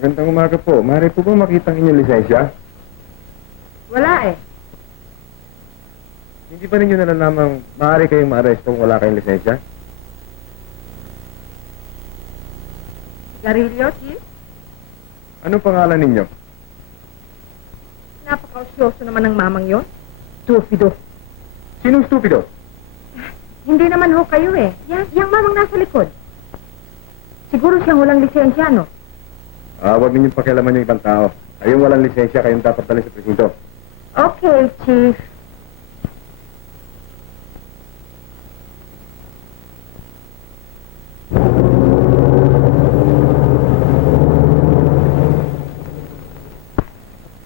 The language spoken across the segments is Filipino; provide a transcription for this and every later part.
Magandang umaga po. Maaari po ba makita ang inyong lisensya? Wala eh. Hindi ba ninyo nalalamang maaari kayong maaresto kung wala kayong lisensya? Garillo, Chief? Anong pangalan ninyo? Napaka-usyoso naman ng mamang yon. Stupido. Sinong stupido? Hindi naman ho kayo eh. Yang mamang nasa likod. Siguro siyang walang lisensya, no? Huwag ninyong pakialaman yung ibang tao. Kayong walang lisensya, kayong dapat dalhin sa presinto. Okay, Chief.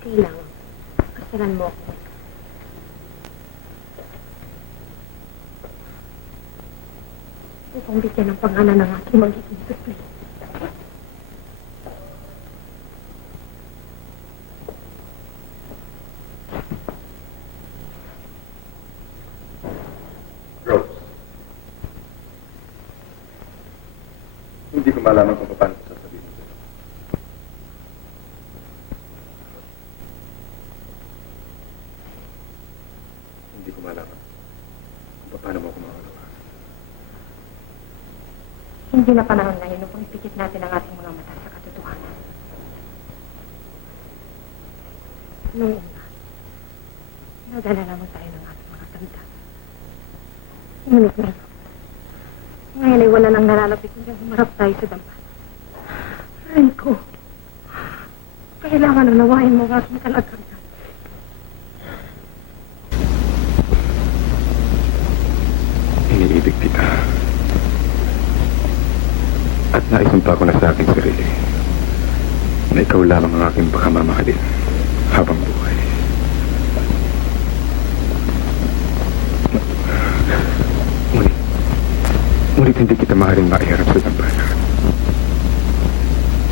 Kailangan. Kasalan mo ako. Upang bigyan ng pangalan ng aking magiging supli. Rose. Hindi ko malaman kung paano ko sasabihin ito. Hindi ko malaman kung paano mo ako makakalawa. Hindi na panahon ngayon upang ipikit natin ang ating mga mata sa katotohanan. Noong una, nadala lamang tayo ng ating mga tanda. Ngunit ngayon ay wala nang nalalapit hanggang humarap tayo sa dampan. Renko, kailangan na nawain mo ang aking kalagayan. Iniibig kita. At naisumpa ko na sa aking sarili na ikaw lamang ang aking baka mamahalin habang buhay. Ngunit hindi kita maaaring maiharap sa dambanan.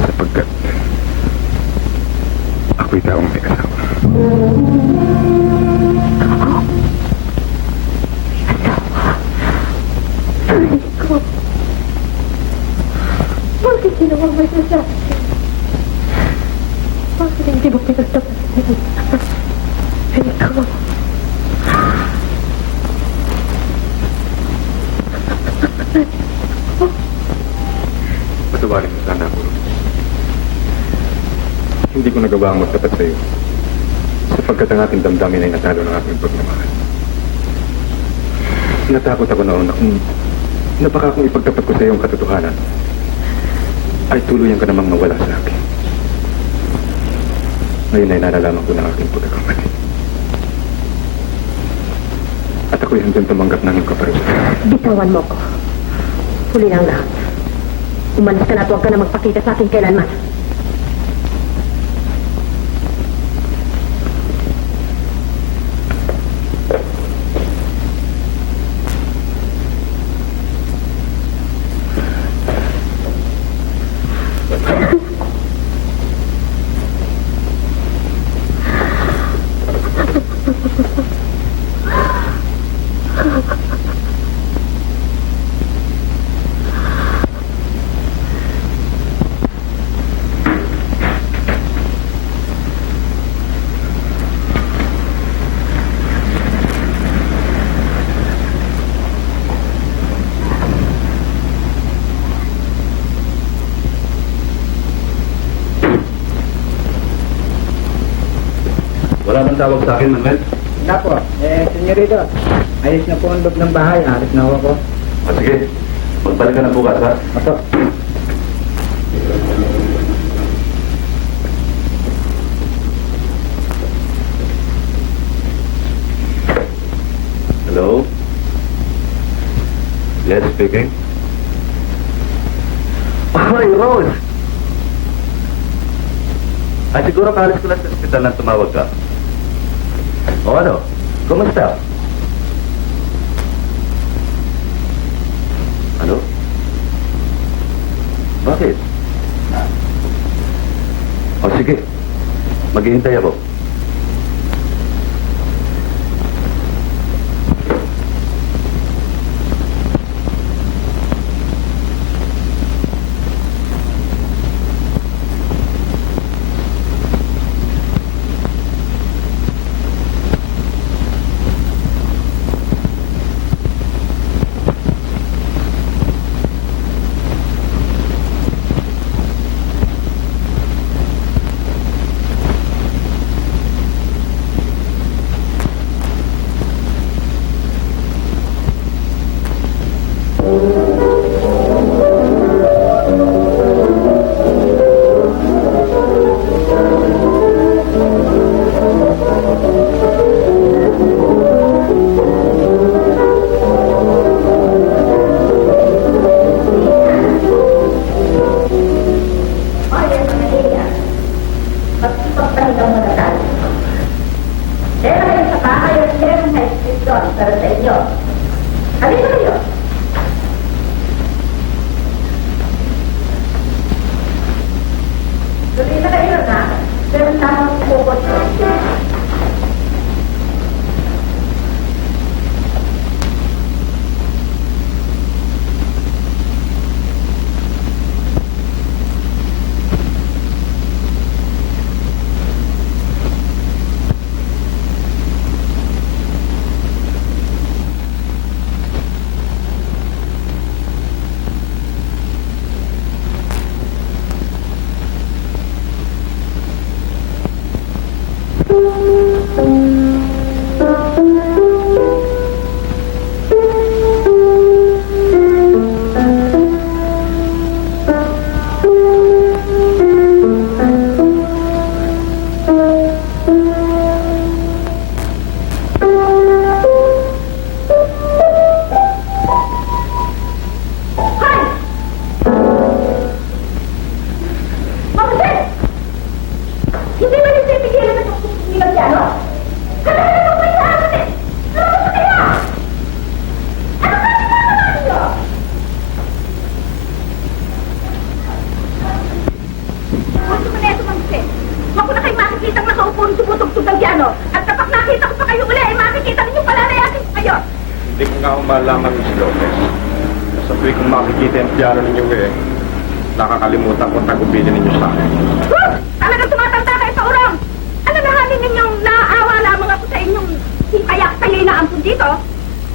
Sapagkat ako'y taong may asawa. Renko, bakit ginawa mo ito sa akin? Bakit hindi mo pinagtapat niya? Renko. Patawarin mo sana ako. Hindi ko nagawa ang magtapat sa iyo. Sapagkat ang ating damdamin ay natalo ng aking pagmamahal. Natakot ako noon na kung ipagtapat ko sa iyo ang katotohanan, ay tuluyan ka namang mawala sa akin. Ngayon ay nalalaman ko ng aking pagkakamali. At ako'y handang tumanggap ng iyong kaparusahan. Bitawan mo ko. Huli ng lahat. Umalis ka na at huwag ka na magpakita sa akin kailanman. Wala bang tawag sa akin, Manuel? Wala po. Senyorito, ayos na po ang loob ng bahay. Alis na ako. Sige, magbalik ka na bukas, ha? Ato. Hello? Yes, speaking. Hoy, Rose! Ay, siguro kaalis ko lang sa ospital nang tumawag ka. O ano? Kumusta? Ano? Bakit? O sige, maghihintay ako. lamang si Lopez. Sa tuwing kong makikita yung piano ninyo nakakalimutan ko tagubilin ninyo sa akin. Talagang tumatanda kayo sa urong! Ano na hanin ninyong naaawa lamang ako sa inyong hipayak kayo na ampun dito?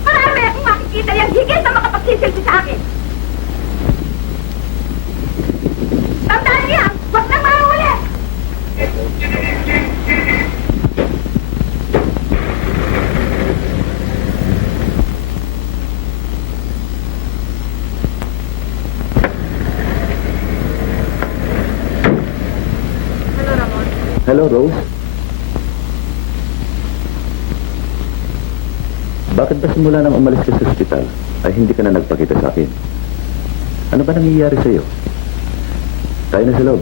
Marami akong makikita yung higit na makapagsisilbi sa akin. Tandaan niya! Huwag nang mahuli! Hello, Rose. Bakit ba simula nang umalis ka sa ospital ay hindi ka na nagpakita sa akin? Ano ba nangyayari sa'yo? Tayo na sa loob.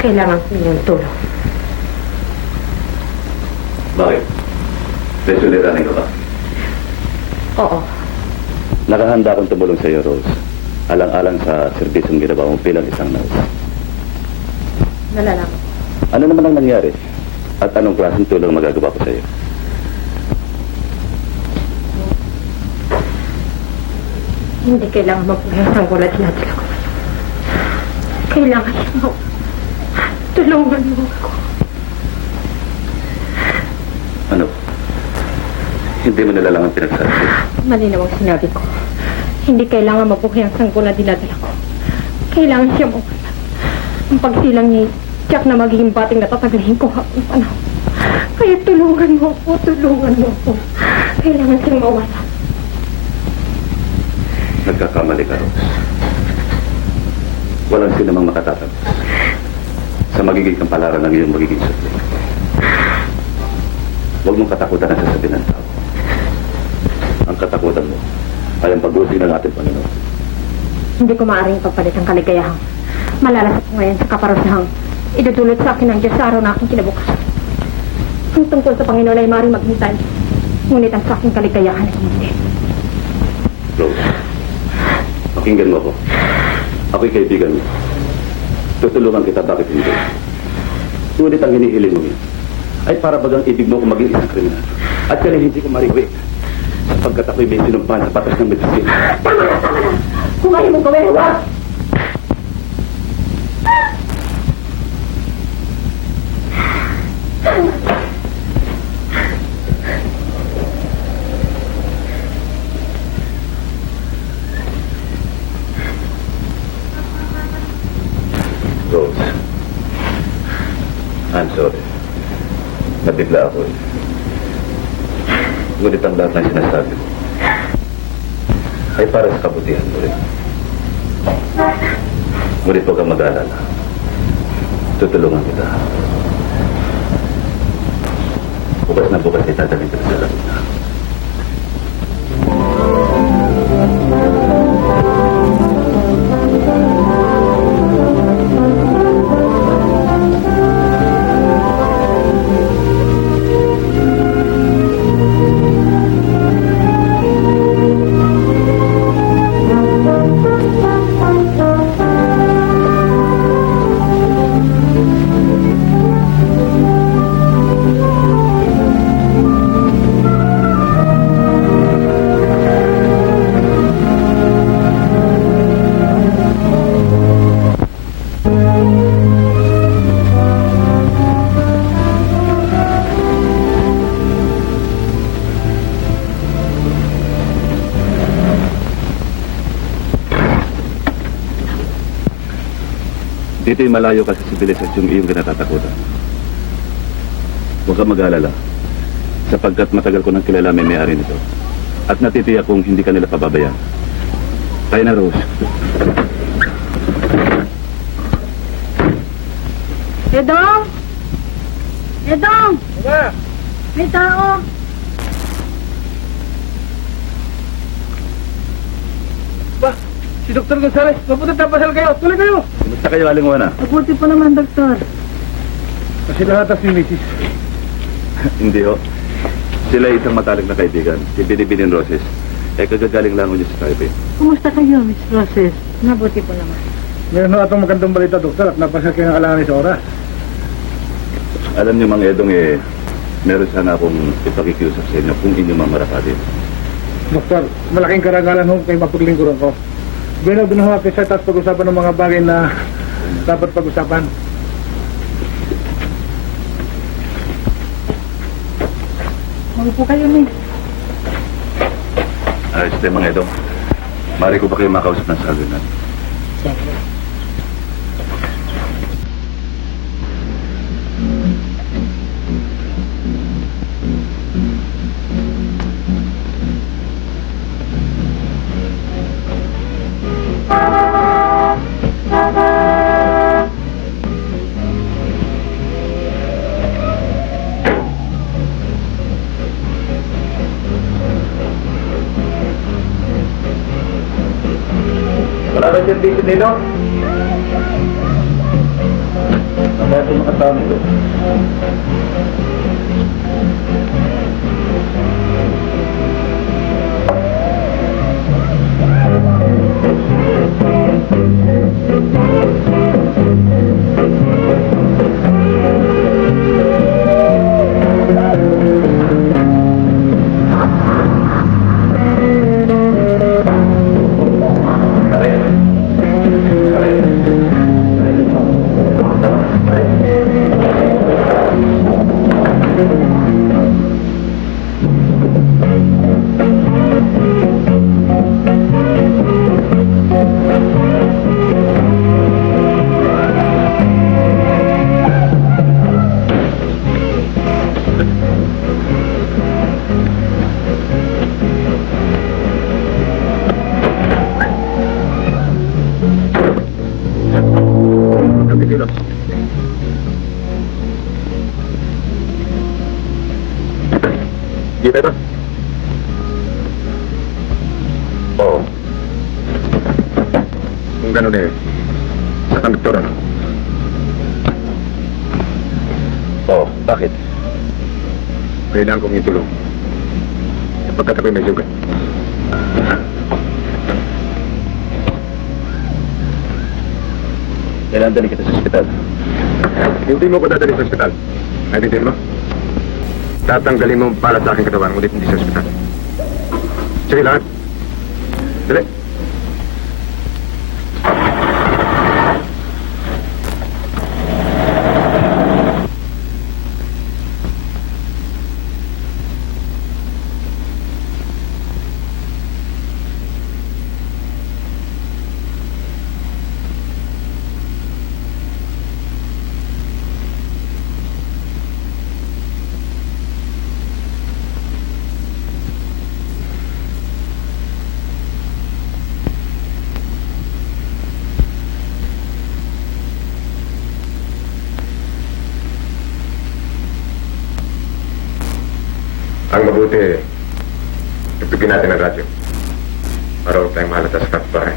Kailangan ko niyong tulong. Bakit? May suliranin ka ba? Oo. Nakahanda akong tumulong sa iyo, Rose. Alang-alang sa serbisyong ginawa mo bilang isang nurse. Nalalaman. Ano naman ang nangyari? At anong klaseng tulong magagawa ko sa iyo? Hindi kailangan magpulang ang gulat natin ako. Kailangan mo. Tulungan mo ako. Ano? Hindi mo nalalang ang pinagsasabi. Malinaw ang sinabi ko. Hindi kailangan mabuhay ang sanggol na dinadala ko. Kailangan siya mawala. Ang pagsilang ni Jack na magiging bating na tatagahin ko hapong panahon. Kaya tulungan mo ako, tulungan mo ako. Kailangan siyang mawala. Nagkakamali ka, Rose. Walang sinamang makatatag sa magiging kampalaran ng iyong magiging sutli. Huwag mong katakutan ang sasabihin ng tao. Ang katakutan mo ay ang pag-usig ng ating Panginoon. Hindi ko maaaring pagpalit ang kaligayahan. Malalasap ko ngayon sa kaparusahang idudulot sa akin ng Diyos sa araw na aking kinabukasan. Ang tungkol sa Panginoon ay maaaring maghintay. Ngunit ang sa aking kaligayahan ay hindi. Rose, pakinggan mo ako. Ako'y kaibigan mo. Tutulungan kita, bakit hindi? Ngunit ang hinihiling mo yun ay para bagang ibig mo kung maging isang kriminal. At kaya hindi ko mariwik sapagkat ako'y may sinumpahan sa batas ng medisina. Tama na, tama na! Kung ayaw mong gawin, huwag! Rose, I'm sorry. Nabigla ako eh. Ngunit ang lahat ng sinasabi ko ay para sa kabutihan mo rin. Ngunit huwag kang mag-alala. Tutulungan kita. Bukas na bukas ay tataling kita sa Laguna. Dito'y malayo ka sa sibilisasyong iyong kinatatakutan. Huwag kang mag-alala, sapagkat matagal ko nang kilala may may-ari nito. At natitiyak kong hindi ka nila pababayan. Tayo na, Rose. Edong! Edong! May tao! Si Dr. Gonzales, mabuti tapasal kayo. Tuloy kayo. Kumusta kayo, Aling Juana? Mabuti po naman, Doktor. Kasi lahat si Mrs. Hindi ho. Sila ay isang matalik na kaibigan, si Binibinin Roses. Eh, kagagaling lang ho niya sa Taipei. Kumusta kayo, Miss Roses? Mabuti po naman. Meron na atong magandang balita, doktor, at napasal kayo ng alangan sa oras. Alam niyo, Mang Edong, meron sana akong ipakikiusap sa inyo kung inyo mamarapatin. Doktor, malaking karagalan ho kay mapaglingkuran ko. Binaw din ho ako sa taas pag-usapan ng mga bagay na dapat pag-usapan. Maupo kayo, Miss. Ayos tayo, Mang Edong. Mari ko ba kayo makausap ng salunan? Wala ba dyan dito nito? Kaya ito makatao nito. Nagkikilos. Kita ito? Oo. Kung ganun sa konduktor ano? Oo, bakit? Kailangan kong itulong. Sapagkat ako'y may sugat. Kailangan dali kita sa ospital. Hindi mo ko dadalhin sa ospital. Naintindihan mo? Tatanggalin mo para sa aking katawan, ngunit hindi sa ospital. Sige, lahat. Dali. Ang mabuti, tugtugin natin ang radyo. Para huwag tayong mahalata sa kapitbahay.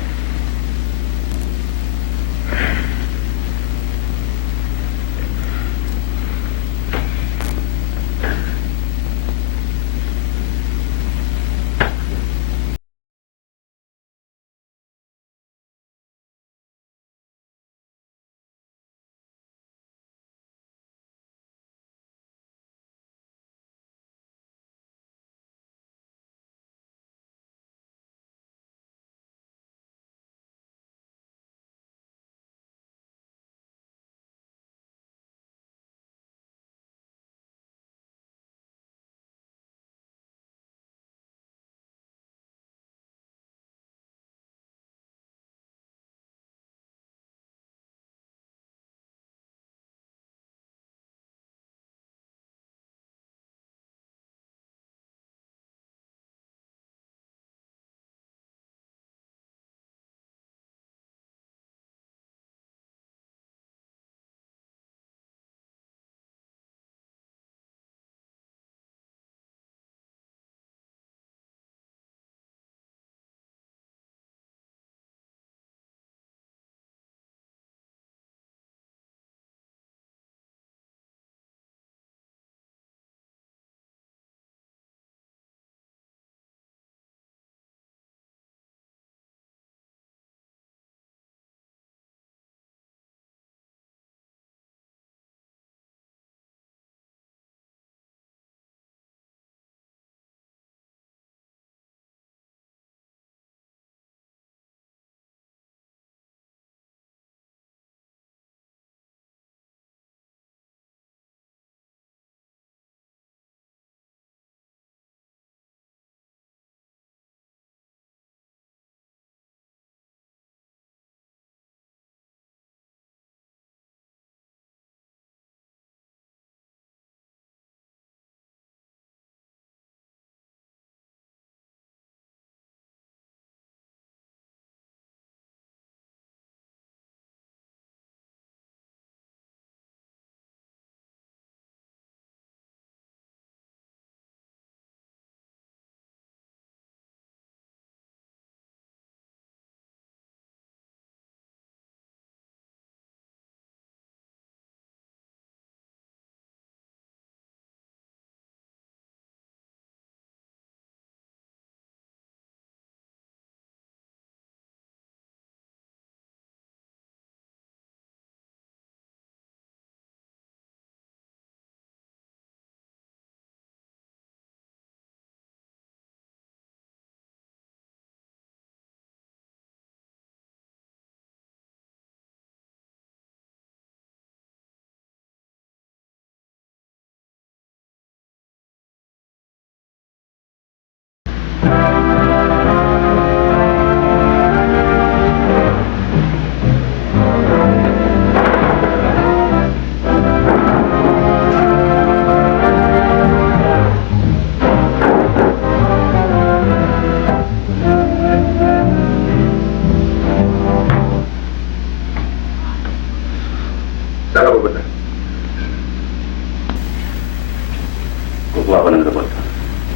Kukuha ko ng gamot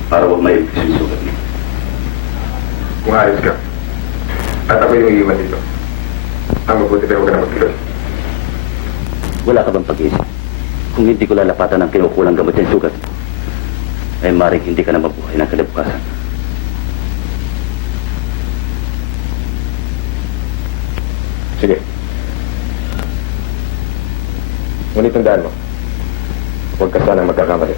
para huwag maibigis yung sugat niyo. Kung ayos ka. At ako yung iiwan dito. Ang mabuti pero huwag ka na magkilos. Wala ka bang pag-iisip? Kung hindi ko lalapatan ng kinukulang gamot yung sugat mo, ay maring hindi ka na mabuhay ng kinabukasan. Sige. Ngunit tandaan mo, huwag ka sanang magkakamali.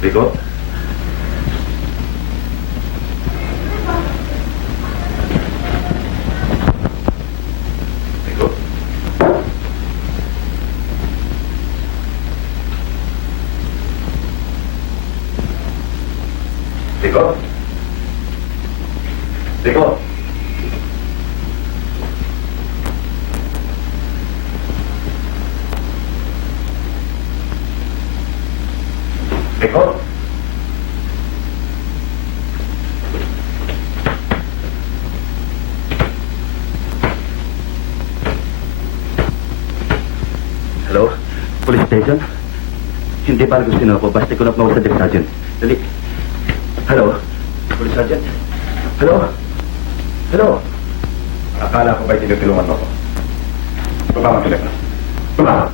Rico? Rico? Rico? Rico? Rico? Hello? Police station? Hindi para gusto na ako. Basta ko na pumawag sa Desk Sergeant. Dali. Hello? Police Sergeant? Hello? Hello? Akala ko ba'y tinutulungan mo ko? Baba ang telepono. Baba!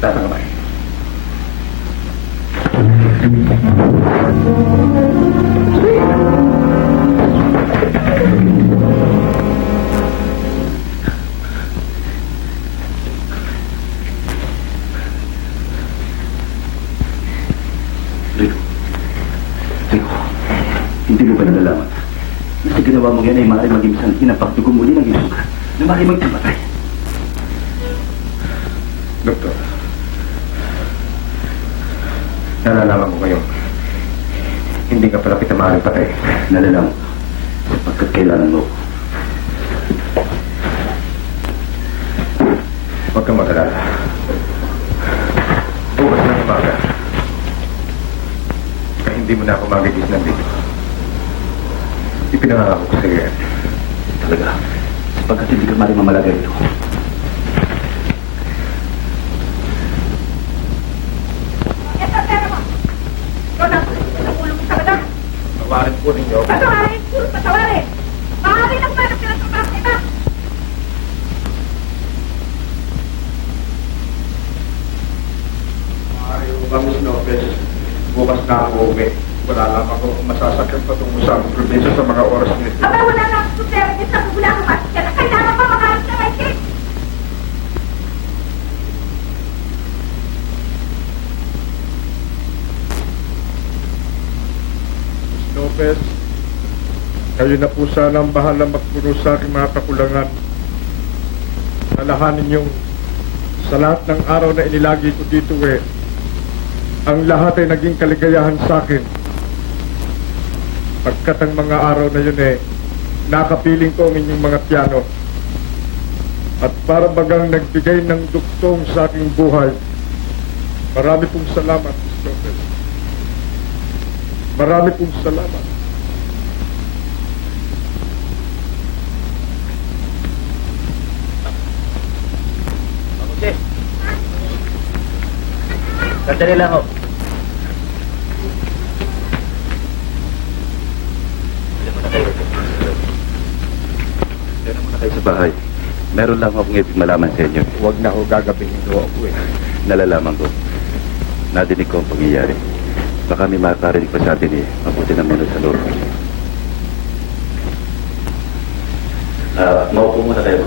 Taas ang kamay. Rico. Rico. Hindi mo ba nalalaman? Na sa ginawa mo yan ay maaaring maging sanhin ang pagdugo muli ng iyong sugat na maaaring magtamatay. Doktor, nalalaman ko ngayon, hindi ka pala kita maaaring patay. Nalalaman ko sapagkat kailangan mo. Huwag kang mag-alala. Bukas ng umaga, kaya hindi mo na ako magigis ng dito. Ipinangako ko sa iyo yan. Talaga. Sapagkat hindi ka maaaring mamalagay ito. Ito, pera mo! Ikaw na, nahulog ka ba na? Tawarin po ninyo. Patawarin! Puro patawarin! Maaari lang ba na pinatapos na iba? Maaari ko ba, Miss Lopez? Bukas na ako uwi. Wala lang ako masasakyan patungo sa aming probinsya sa mga oras nito. Aba, wala na akong supervis na bubula ko ba? Kaya kailangan pa makalit na may cake! Miss Lopez, kayo na po sana ang bahala magpuro sa aking mga kakulangan. Alahanin niyong sa lahat ng araw na inilagi ko dito ang lahat ay naging kaligayahan sa akin. Pagkat ang mga araw na yun nakapiling ko ang inyong mga piano. At para bagang nagbigay ng duktong sa aking buhay. Marami pong salamat, Miss Lopez. Marami pong salamat. Mabuti. Sandali lang ako. Diyan muna kayo sa bahay. Meron lang akong ibig malaman sa inyo. Huwag na ako gagabihin ko ako Nalalaman ko. Nadinig ko ang pangyayari. Baka may makakarinig pa sa atin Mabuti na muna sa loob. Maupo muna kayo.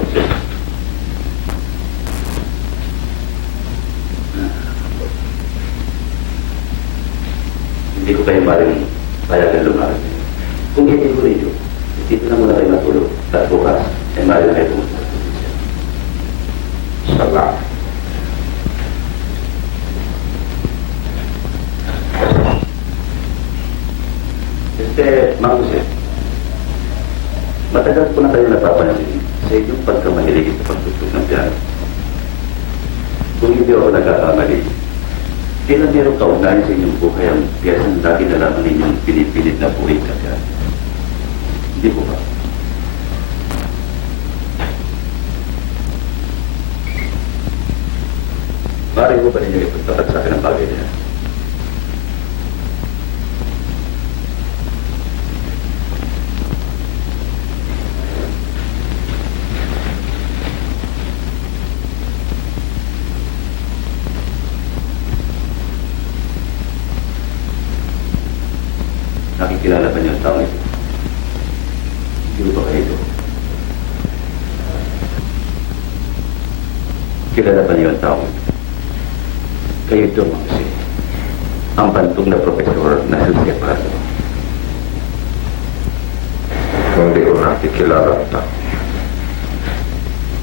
Hindi ko kayo maring payagan lumakas. Kung hindi ko rin dito na muna kayo matulog. At bukas, ay maring kayo pumunta. Salamat. Mang Jose, matagal po na tayo napapansin sa inyong pagkamahilig sa pagtutog ng piano. Kung hindi ako nagkakamali, kailan meron kaugnayan sa inyong buhay ang piyesang dati na lamang ninyong pinipilit na buhay ka piano? Hindi po ba? Maaari po ba ninyo ipagtapat sa akin ang bagay niya? Nakikilala ba niyo ang tao ito? Hindi ba kayo ito? Kilala ba niyo ang tao ito? Kayo ito, Mang Jose. Ang bantong na profesor na Jose Prado. Hindi ko nakikilala ang tao.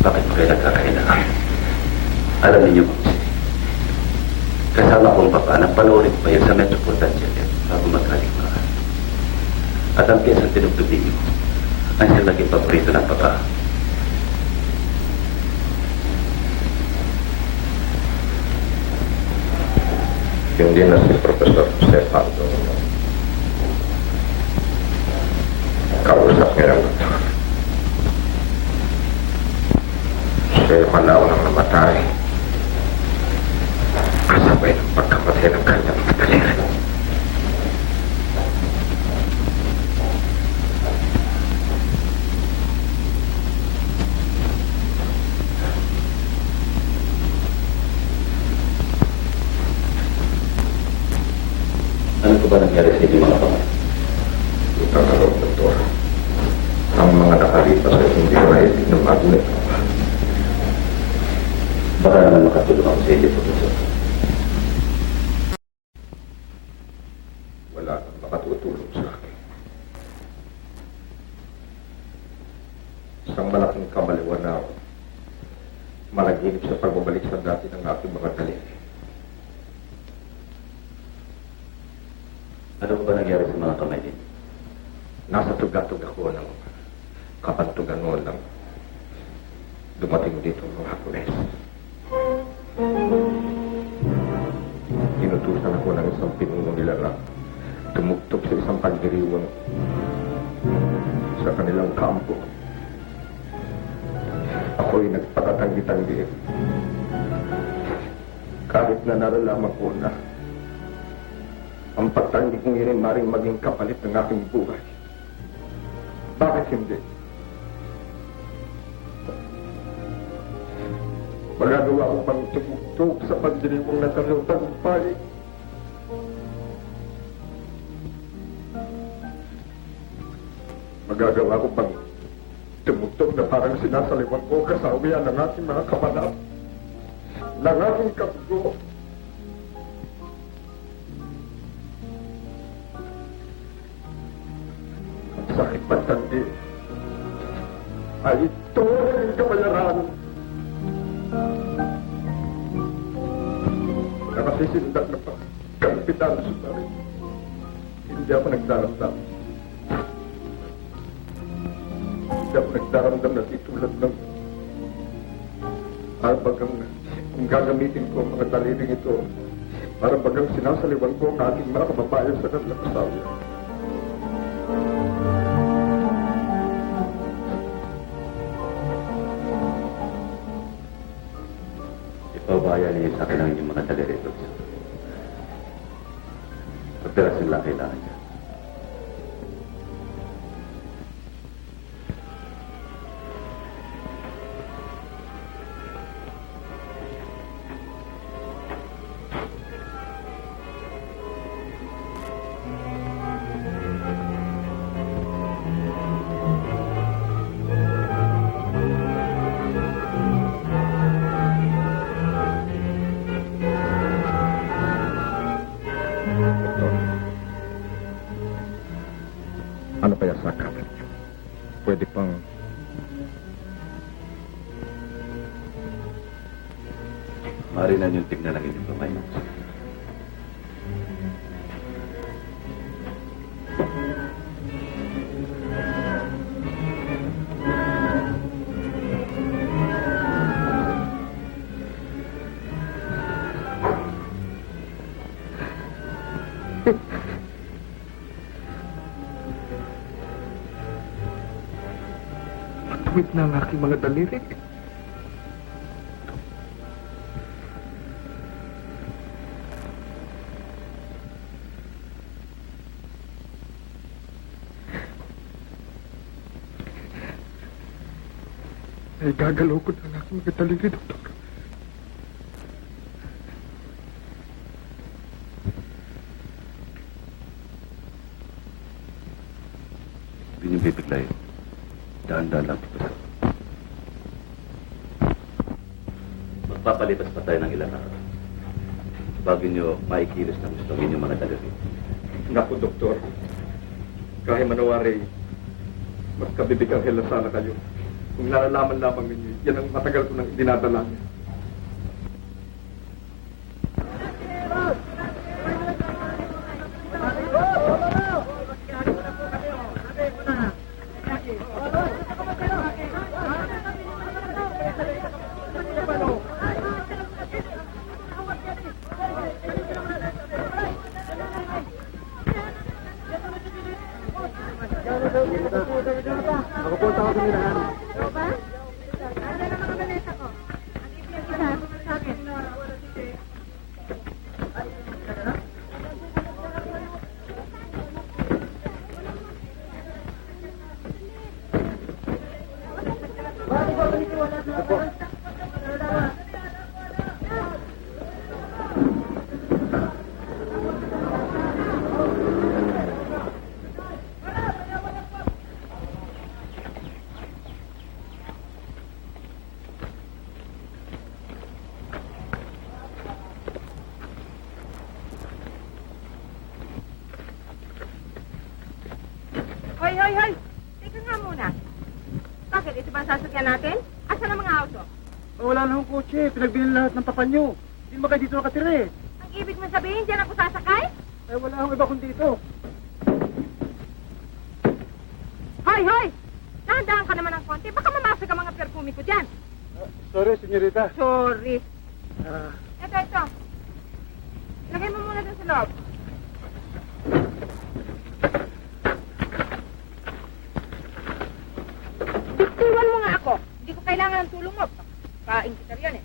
Bakit mo kayo nagkakailangan? Alam niyo, Mang Jose, kasama kong papa nang panoorin ko pa yun sa Metropolitan Theater bago magkaligmaan. At ang piyesang tinugtog ninyo ang siyang naging paborito ng papa. Hindi na si Professor Stefano. Kausap niya lang ito. Siya malaw nang namatay. Kasabay ng pagkamatay ng kanyang kataliran. Ano po ba nangyari sa inyong mga pamay? Utang na loob, Doktor. Ang mga nakalipas ay hindi ko naitig ng magulit. Baka naman makatulong ako sa inyo, Professor. Wala nang makatutulong sa akin. Isang malaking kamaliwan na ako. Managinip sa pagbabalik sa dati ng aking mga daliri. Ano po ba nangyari sa mga kamay ninyo? Nasa tugatog ako ng kapantugan mo lang dumating dito ang mga pulis. Inutusan ako ng isang pinuno nila na tumugtog sa isang pagdiriwang sa kanilang kampo. Ako'y nagpakatanggi-tanggi. Kahit na naralaman ko na ang pagtanggi kong irin maring maging kapalit ng aking buhay. Bakit hindi? Magagawa ko pang tumugtog sa pagdiriwang na tagumpay. Magagawa ko pang tumugtog na parang sinasaliwan ko kasawian ng aking mga kapanap, ng aking kapugo. Ang sakit pagtanggi ay ito ang kabayaran. Nakasisindak na pagkampitan sa rin. Hindi ako nagdaramdam. Hindi ako nagdaramdam na titulad ng para bagang kung gagamitin ko ang mga daliling ito para bagang sinasaliwan ko ang aking mga kababayan sa kanilang kasawi. Ipaubaya niyo sa akin ang inyong mga daliri, Professor. Operasin lang kailangan niya. Ano kaya sa kanan niyo? Pwede pang Maaari na niyong tignan ang inyong kamay. Matuwid na ang aking mga daliri. Ay, gagalaw ko na ang aking mga daliri, Doktor. Hindi niyo bibiglayin. Dahan-dahan lang ito. Magpapalipas pa tayo ng ilang araw. Bago niyo maikilos na gusto ang inyong mga daliri. Naku, Doktor. Kahit manawari, magkabibigang hela sana kayo. Kung nalalaman lamang ninyo, yan ang matagal ko nang dinadala niya. Makapunta ako sa nila. Hoy! Teka nga muna. Bakit? Ito ba ang sasakyan natin? Asan ang mga auto? Wala na akong kotse. Pinagbili lahat ng papa nyo. Hindi mo kayo dito nakatira eh. Ang ibig mo sabihin, diyan ako sasakay? Wala akong iba kundi dito. Hoy! Dahan-dahan ka naman ng konti. Baka mamasag ang mga perfume ko dyan. Sorry, senyorita. Sorry. Ah, Ito. Lagay mo muna dun sa loob. Iwan mo nga ako. Hindi ko kailangan ng tulong mo. Kain kita riyan eh.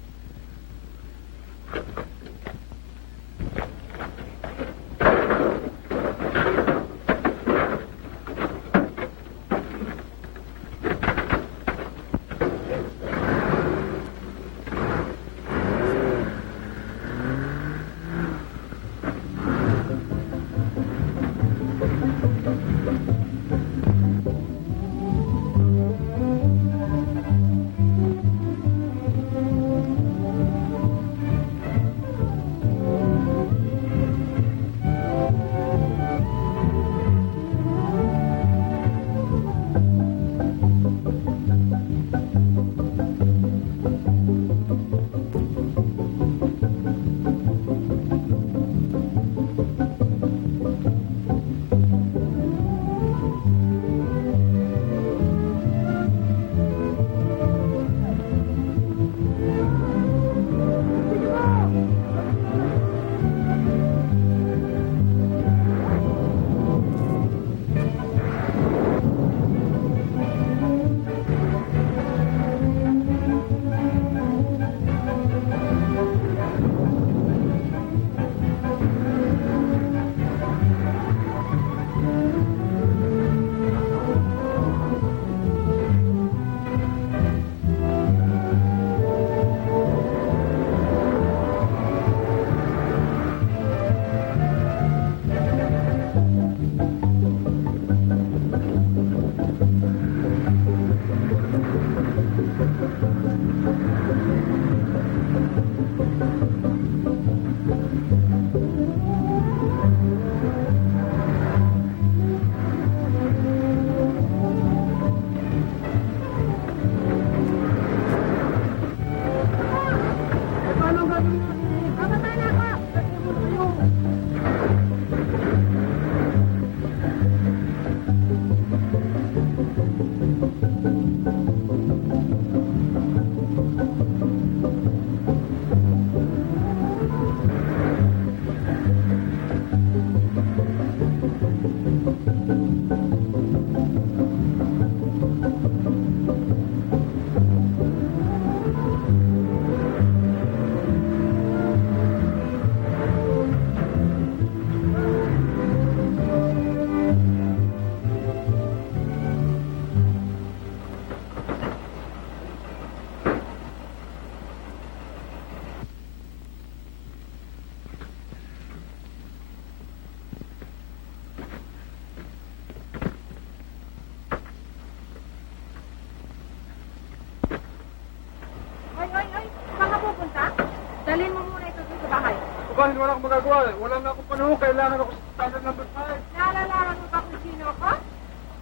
Aba, wala akong magagawa. Wala na akong panahon. Kailangan ako sa standard number 5. Naalala mo ba kung sino ko?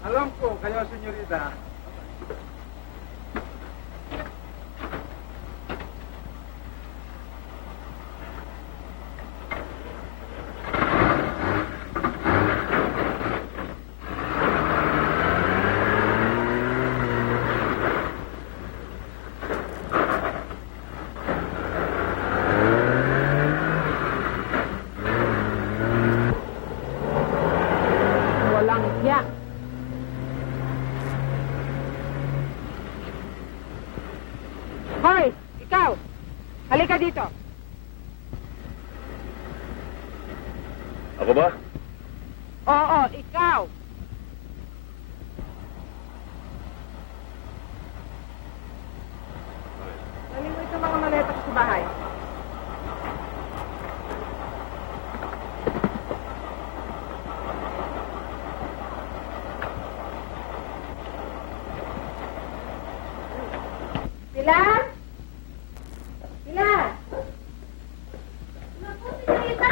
Alam ko, kayo, senyorita. Walang hiya. Hoy, ikaw! Halika dito. Ako ba? Oo, ikaw. Dali mo itong mga maleta ko sa bahay. Pilar? Pilar? Naku, senyorita!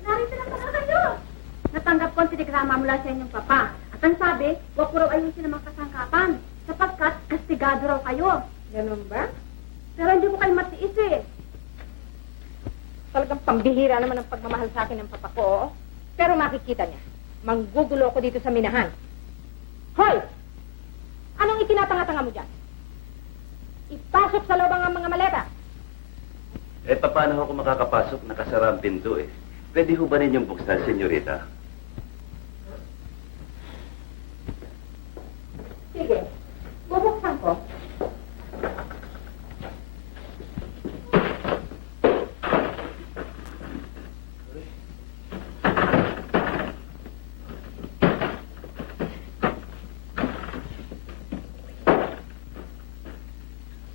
Narito na pala kayo! Natanggap ko ang telegrama mula sa inyong papa. At ang sabi, huwag ko raw ayusin ang mga kasangkapan sapagkat kastigado raw kayo. Ganun ba? Pero hindi ko kayo matiis eh. Talagang pambihira naman ang pagmamahal sa akin ng papa ko. Oh. Pero makikita niya, manggugulo ko dito sa minahan. Hoy! Anong itinatanga-tanga mo dyan? Ipasok sa loob ang mga maleta. Eh, paano ako makakapasok? Nakasara ang pinto eh. Pwede ho ba ninyong buksan, senyorita? Sige, bubuksan ko.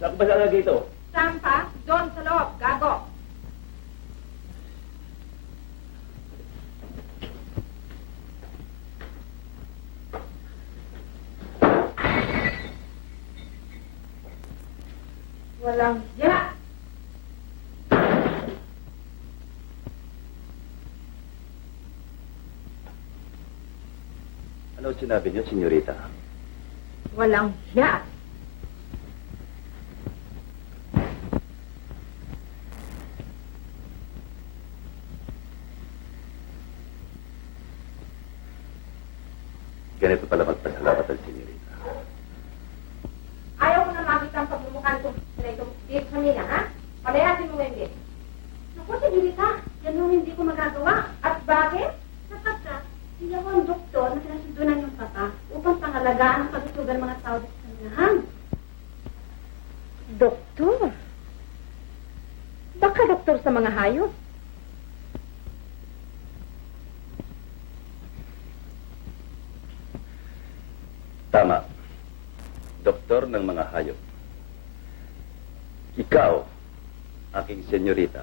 Saan ko ba lalagay ito? Saan pa? Doon sa loob, gago. Walang ya. Ano sinabi niyo, senyorita? Walang ya. Ganito pala magpasalamat ang senyorita. Ayaw ko na makita ang pagmumukha nito dito sa mina, ha? Palayasin mo ngayon dito. Naku, senyorita, yan yung hindi ko magagawa. At bakit? Sapagkat, hindi ako ang doktor na sinasudunan yung papa upang pangalagaan ang pagsusugan ng mga tao dito sa minahan. Doktor? Baka doktor sa mga hayop? Tama. Doktor ng mga hayop. Ikaw, aking senyorita,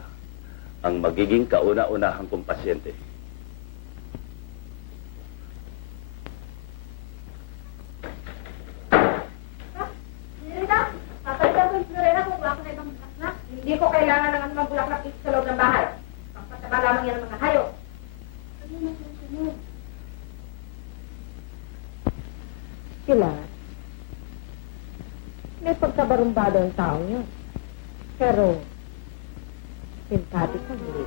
ang magiging kauna-unahang kong pasyente. Senyorita, papalitan ko yung florera kung wala ko na ibang bulaklak. Hindi ko kailangan ng anumang bulaklak dito sa loob ng bahay. Pagpataba lamang yan ng mga hayop. Ano na susunod? Sila, may pagkabarumbado ang tao niyo. Pero, simpatiko hindi.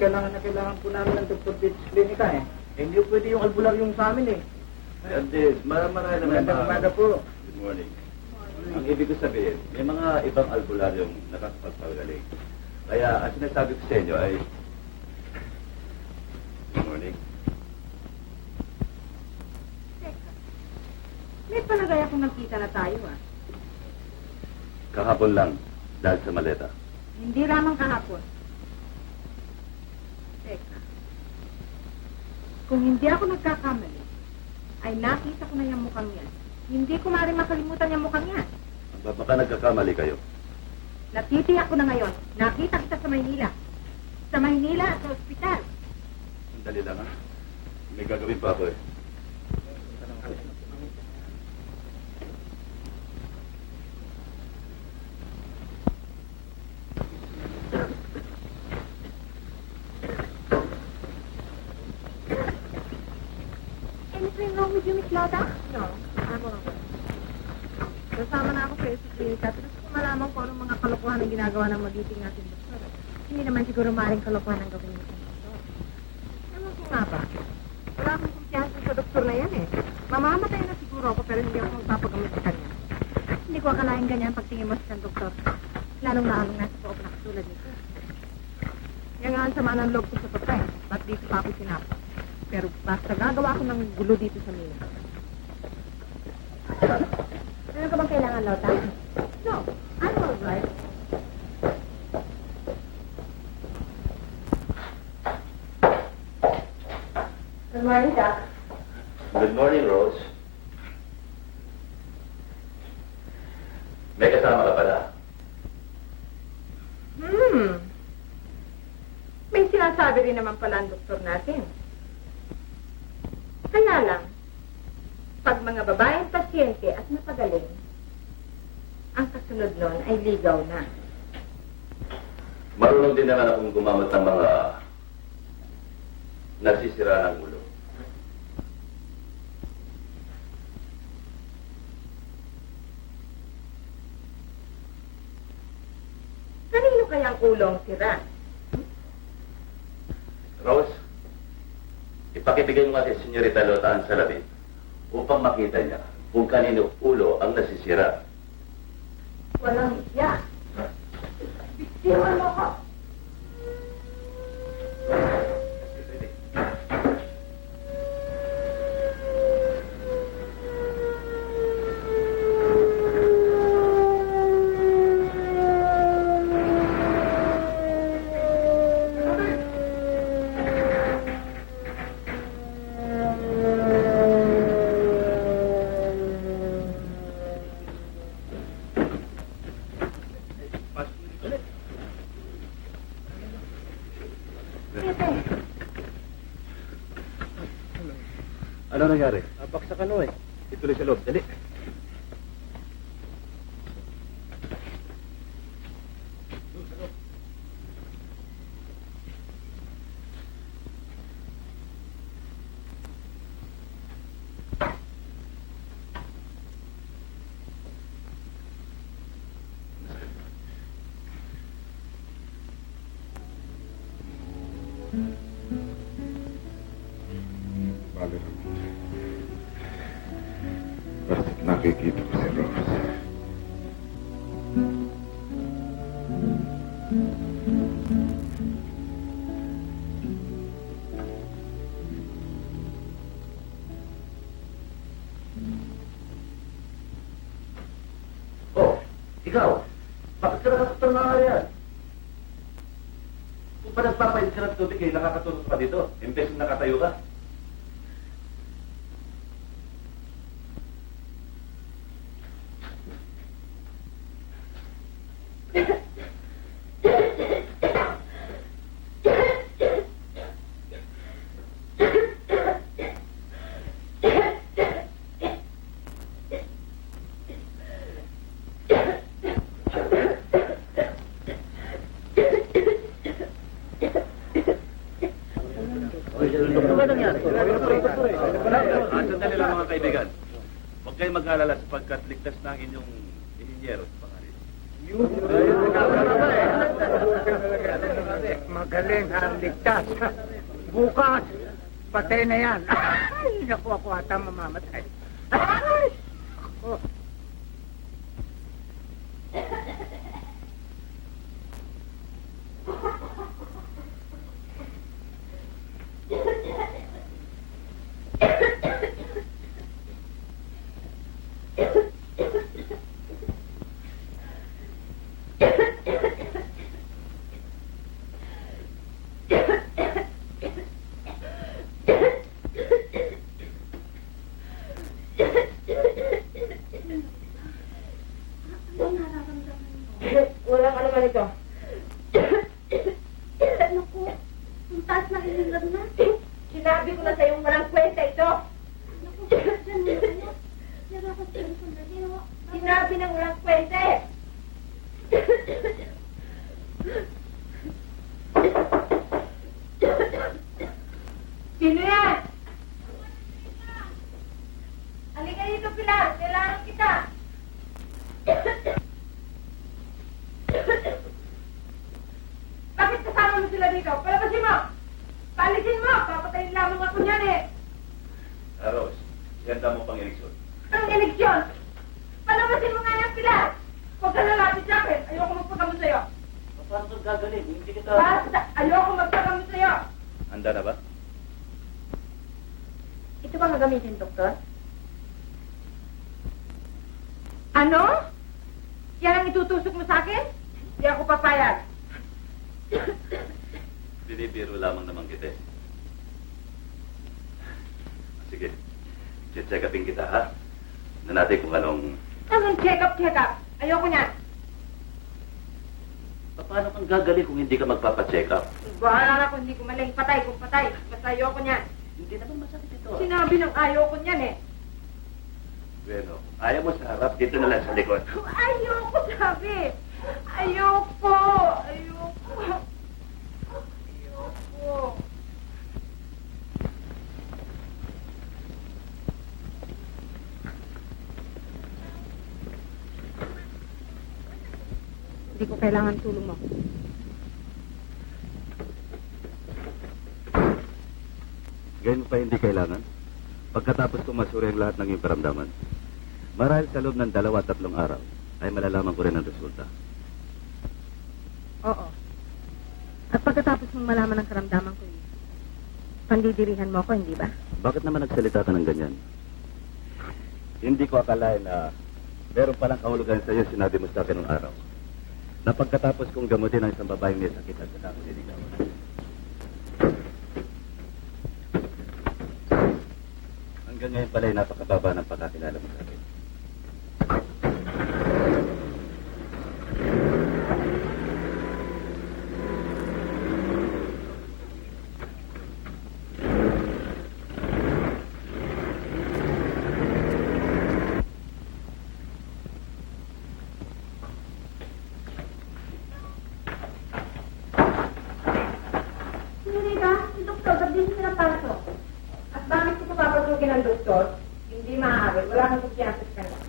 Kailangan po namin ng doktor dito sa klinika eh. Hindi pwede yung albularyong sa amin eh. Ay, Andes, marami naman. Magandang umaga po. Good morning. Ang ibig ko sabihin, may mga ibang albularyong nakakapagpagaling. Kaya, ang sinasabi ko sa inyo ay... Good morning. Teka, may palagay akong nakita na tayo, ah. Kahapon lang, dahil sa maleta. Hindi lamang kahapon. Teka, kung hindi ako nagkakamali, ay nakita ko na yung mukhang yan. Hindi ko maaaring makalimutan yung mukhang yan. Baka nagkakamali kayo. Natitiyak ko na ngayon, nakita kita sa Maynila. Sa Maynila at sa ospital. Dali lang, ha? May gagawin pa ako, eh. with you, Miss Lota? No, ako. Kasama na ako kayo sa klinika. Tapos kung malaman ko anong mga kalokohan ang ginagawa ng magiting natin doktor. Hindi naman siguro maaaring kalokohan ang gawin natin doktor. Ewan ko nga ba? Wala akong kumpiyansa sa doktor na yan eh. Mamamatay na siguro ako pero hindi ako magpapagamit sa kanya. Hindi ko akalain ganyan pagtingin mo sa isang doktor. Lalong-lalong nasa poob na katulad nito. Yan nga ang sama ng loob ko sa patay. Ba't dito pa ako sinapa? Pero basta gagawa ko ng gulo dito sa mina. Meron ka bang kailangan, Lota? No, I'm all right. Good morning, Doc. Good morning, Rose. May kasama ka pala. May sinasabi rin naman pala ang doktor natin. Kaya lang, pag mga babaeng pasyente at napagaling, ang kasunod nun ay ligaw na. Marunong din naman akong gumamit ng mga nasisira ng ulo. Kanino kayang ulong sira? Rose, ipakibigay mo nga si Senyorita Lota ang salamin upang makita niya kung kanino ulo ang nasisira. Walang isya. Bigyan mo ko. Ano nangyari? Baksak ano eh. Ituloy sa loob. Dali. Bali naman. Basta't nakikita ko si Rose. Oh, ikaw. Bakit ka nakakatulong ng mga yan? Kung pa nagpapahit ka ng tubig, eh, nakakatulog pa dito. Imbes na nakatayo ka. Sandali lang mga kaibigan. Huwag kayong mag-alala sapagkat ligtas na ang inyong inhinyero sa pangalit. Magaling ang ligtas. Bukas, patay na yan. Ay, naku, ako ata mamamatay. Ay! Oh. Walang ano man ito. Naku, ang taas na hinilag na. Sinabi ko na sa'yo walang kwenta ito. Naku, dyan mo na. Yara ko sa sandali, no? Sinabi ng walang kwenta eh. Sino yan? kang gagaling. Hindi kita... Basta! Ayoko magpagamit sa'yo! Handa na ba? Ito ba gagamitin, doktor? Ano? Yan ang itutusok mo sa akin? Hindi ako papayag. Binibiro lamang naman kita eh. Sige. Check upin kita ha. Na natin kung anong... Anong check-up? Ayoko niyan. Paano kang gagaling kung hindi ka magpapacheck up? Bahala na kung hindi ko maling patay kung patay. Basta ayoko niyan. Hindi naman masakit ito. Sinabi ng ayoko niyan eh. Bueno, ayaw mo sa harap, dito na lang sa likod. Ayoko, sabi. Ayoko. Ayoko. Hindi ko kailangan tulong mo. Ganyan pa hindi kailangan. Pagkatapos kong masuri ang lahat ng iyong karamdaman, marahil sa loob ng 2-3 araw, ay malalaman ko rin ang resulta. Oo. At pagkatapos mong malaman ang karamdaman ko, pandidirihan mo ako, hindi ba? Bakit naman nagsalita ka ng ganyan? Hindi ko akalain na meron palang kahulugan sa iyo sinabi mo sa akin ng araw. Na pagkatapos kong gamutin ang isang babaeng may sakit at saka ako sinigawan. Hanggang ngayon pala ay napakababa ng pagkakilala mo sa akin. Sinurita, si Doktor, ba't din sila pasok? At bakit ko papapasukin ang Doktor? Hindi maaari, wala kang kumpiyansa sa kanya.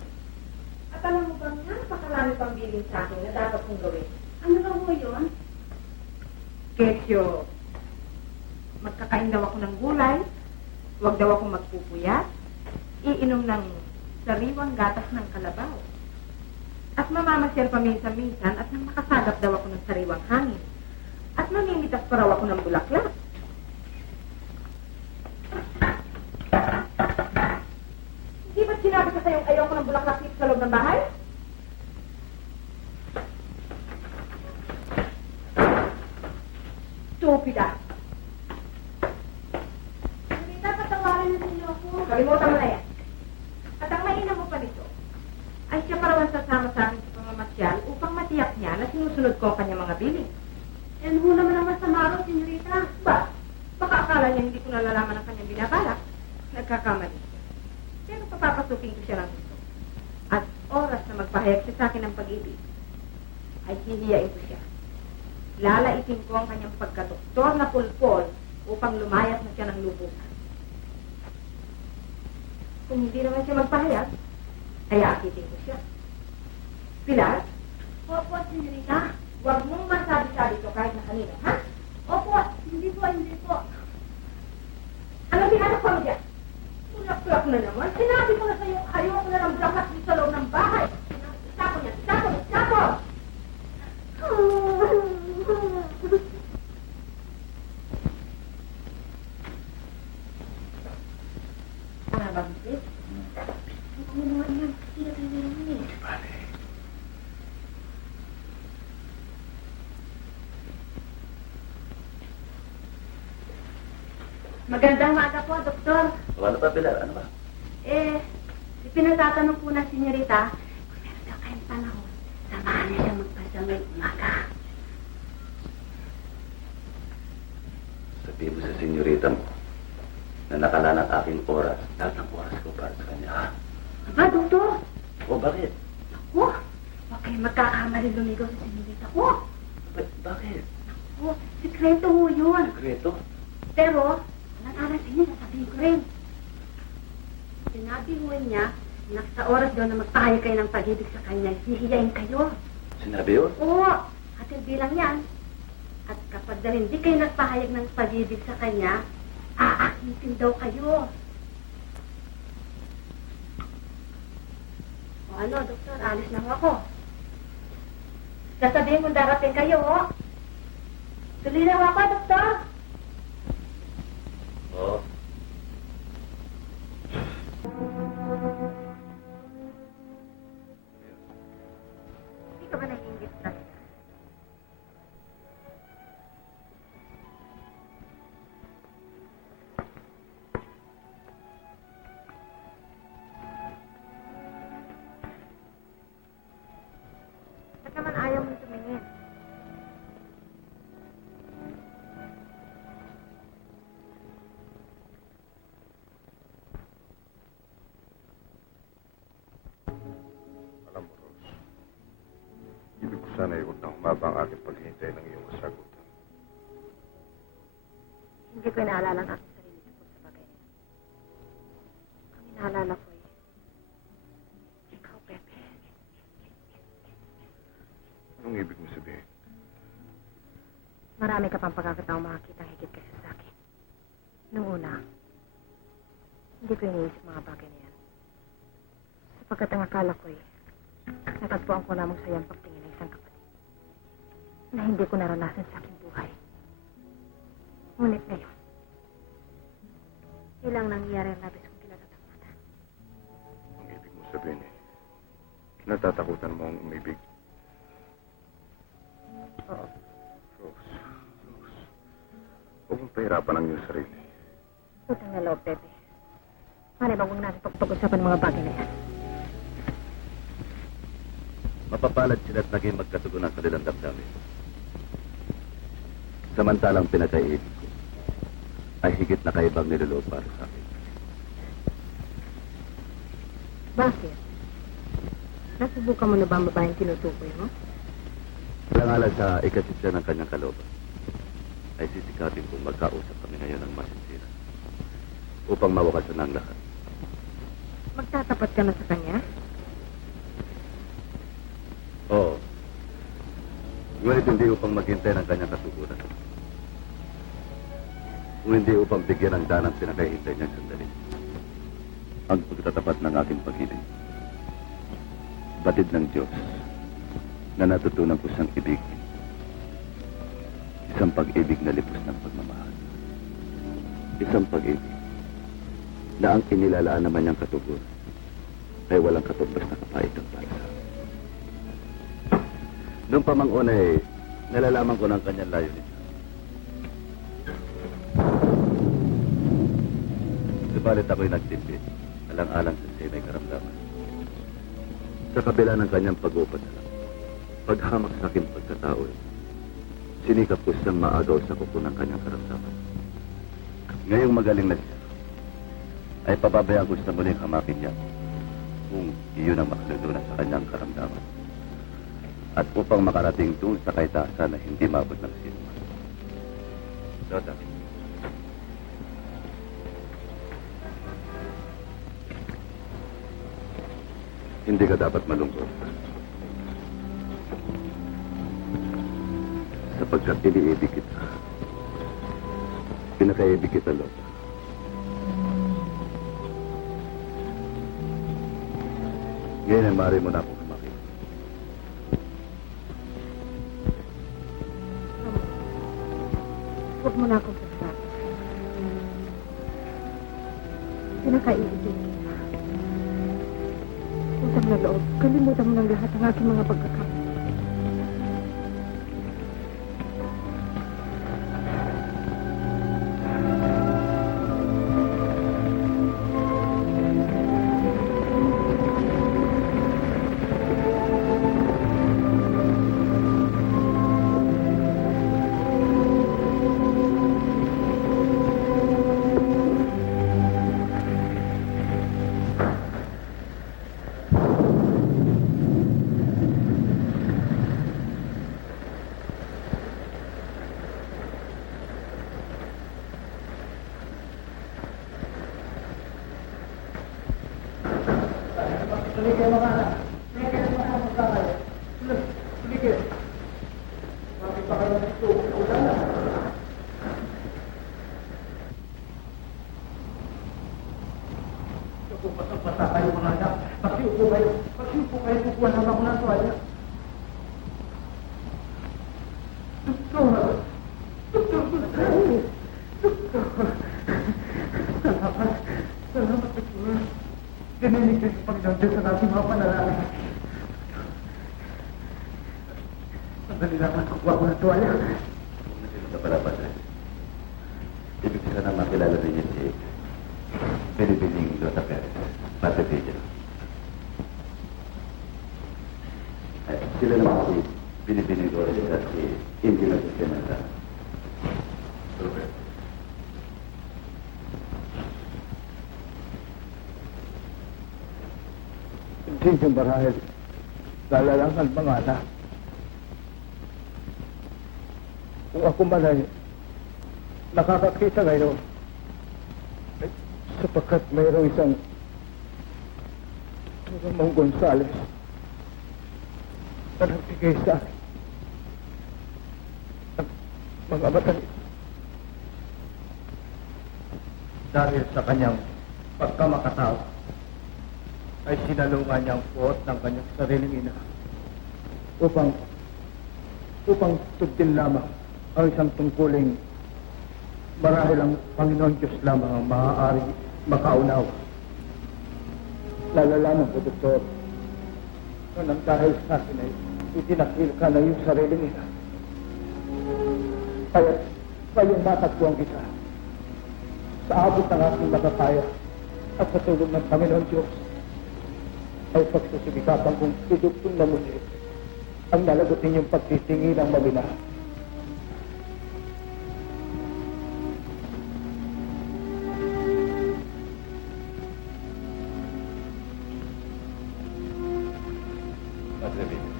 At alam mo bang napakarami pang bilin sa akin na dapat kong gawin? Ano daw ho yun? Kesyo, magkakain daw ako ng gulay, huwag daw akong magpupuyat, iinom ng sariwang gatas ng kalabaw. At mamamasyal paminsan-minsan at nang makasagap daw ako ng sariwang hangin. At mamimitas pa raw ako ng bulaklak. Hindi ba't sinabi ko sa'yo ayaw ko ng bulaklak dito sa loob ng bahay? Stupida. Sinurita, patawarin na ninyo ako. Kalimutan mo na yan. At ang mainam mo pa nito, ay siya parawan sasama sa akin sa pamamasyal upang matiyak niya na sinusunod ko ang kanyang mga biling. Yan ho naman ang masama ro, senyorita. Ba? Baka akala niya hindi ko nalalaman ang kanyang binabalak. Nagkakamali siya. Pero papapasukin ko siya ng gusto. At oras na magpahayag siya sa akin ng pag-ibig, ay hihiyain ko siya. Lalaitin ko ang kanyang pagkadoktor na pulpol upang lumayas na siya ng lubusan. Kung hindi naman siya magpahayag, ay akitin ko siya. Pilar, Opo, senyorita. huwag mong masabi-sabi ito kahit na kanino, ha? Opo, hindi po, hindi po. Ano ginagawa mo dyan? Tulak-tulak na naman. Sinabi ko na sa'yo, ayoko na ng blakat dito sa loob ng bahay. Isapo niya, isapo, isapo! Ano ba, Mrs.? Ano naman yan? Sila tayo naman eh. Magandang maaga po, doktor. Ano ba, Pilar? Ano ba? Pinatatanong po na senyorita, kung meron daw kayong panahon, samahan niya siya magpasya ngayong umaga. Sabihin mo sa senyorita mo na nakala ng aking oras, lahat ng oras ko para sa kanya, ha? Aba, doktor? O bakit? Ako? Huwag kayong magkakamali lumigaw sa senyorita ko. Bakit? Ako, sikreto ho yun. Sekreto? Pero, alang-alang sa inyo, sasabihin ko rin. Sinabi mo niya na sa oras daw na magpahayag kayo ng pag-ibig sa kanya, hihiyain kayo. Sinabi yun? Oo, atil bilang yan. At kapag daw hindi kayo nagpahayag ng pag-ibig sa kanya, aakitin daw kayo. O ano, doktor, alis na ho ako. Sasabihin kung darating kayo, ho. Tuloy na ako, doktor. Oo. Hindi ka ba nag-ingit talaga? Ba't naman ayaw mong tumingin? Alam mo, Rose, ibig ko sana ay huwag na humaba ang aking paghihintay ng iyong kasagutan. Hindi ko inaalala ang aking sarili tungkol sa bagay na yan. Ang inaalala ko ay, ikaw, Pepe. Anong ibig mo sabihin? Marami ka pang pagkakataong makakita higit kaysa sa akin. Noong una, hindi ko iniisip mga bagay na yan. Sapagkat ang akala ko ay, natagpuan ko lamang sa iyong pagtingin ng isang kapatid na hindi ko naranasan sa aking buhay. Ngunit ngayon, ilang nangyayari ang labis kong kinatatakutan. Ang ibig mo sabihin eh, kinatatakutan mo ang umibig. Oo. Rose, huwag mong pahirapan ang iyong sarili. Utang na loob, Pepe. Malay ba huwag natin pag-usapan ang mga bagay na yan? Mapapalad sila at naging magkatugon ang kanilang damdamin. Samantalang pinagkaiibig ko ay higit na kaibang niloloob para sa akin. Bakit? Nasubukan mo na ba ang babaeng tinutukoy mo? Alang-alang sa ikasisya ng kanyang kalooban, ay sisikapin kong magkausap kami ngayon ng masinsira upang mawakasan ang lahat. Magtatapat ka na sa kanya? Oo. Ngunit hindi upang maghintay ng kanyang katugunan. Kung hindi upang bigyan ng danang pinakahintay niyang sandali. Ang pagtatapat ng aking pag-ibig. Batid ng Diyos na natutunan ko siyang ibigin. Isang pag-ibig na lipos ng pagmamahal. Isang pag-ibig na ang inilalaan naman niyang katugunan ay walang katumbas na kapaitan para sa akin. Noong pamangon ay nalalaman ko ng kanyang layunin. Subalit ako'y nagtimpi, alang-alang sa siya may karamdaman. Sa kabila ng kanyang pag-uupadalang, paghamak sa aking pagkatao, sinikap ko siyang maagaw sa kuko ng kanyang karamdaman. Ngayong magaling na siya, ay pababayaan ko sa muling hamakin niya kung iyon ang makalulunan sa kanyang karamdaman. At upang makarating doon sa kaitaasan na hindi mabot ng sinuman. Dota. Hindi ka dapat malungkot. Sapagkat iniibig kita. Pinakaibig kita, Lota. Ngayon ay maaari mo na akong kumakin. Huwag mo na akong pasabi. Pinakaibigin kita. Utang na loob, kalimutan mo ng lahat ang aking mga pagkakamali. ng Diyos ang ating mga panalangin. Sandali lang at kukuha ko ng tuwalya. Nasino ka pala, Padre? Ibig sabihin na makilala rin niya si Binibining Lota Perez, Padre Villa. Sila naman si Binibining Lota at si Angela Sisenata. Hindi yung marahil lalalangan mga anak. Kung ako man ay nakakakita ngayon, ay sapagkat mayroong isang Ramon Gonzales na nagbigay sa akin ng mga mata nito. Dahil sa kanyang pagkamakatao, ay sinalungan niyang puot ng kanyang sariling ina upang tugtin lamang ang isang tungkuling marahil ang Panginoon Diyos lamang ang maaari makaunaw. Lalalaman ko, Doktor, na nang dahil sa akin ay itinakil ka na yung sariling ina. Kayong matagpuan kita sa abot ng aking makakaya at sa tulong ng Panginoon Diyos ay pagsusubikapan kong tudugtong na muli ang nalagot ninyong pagtitingin ng magina. Padre Villa,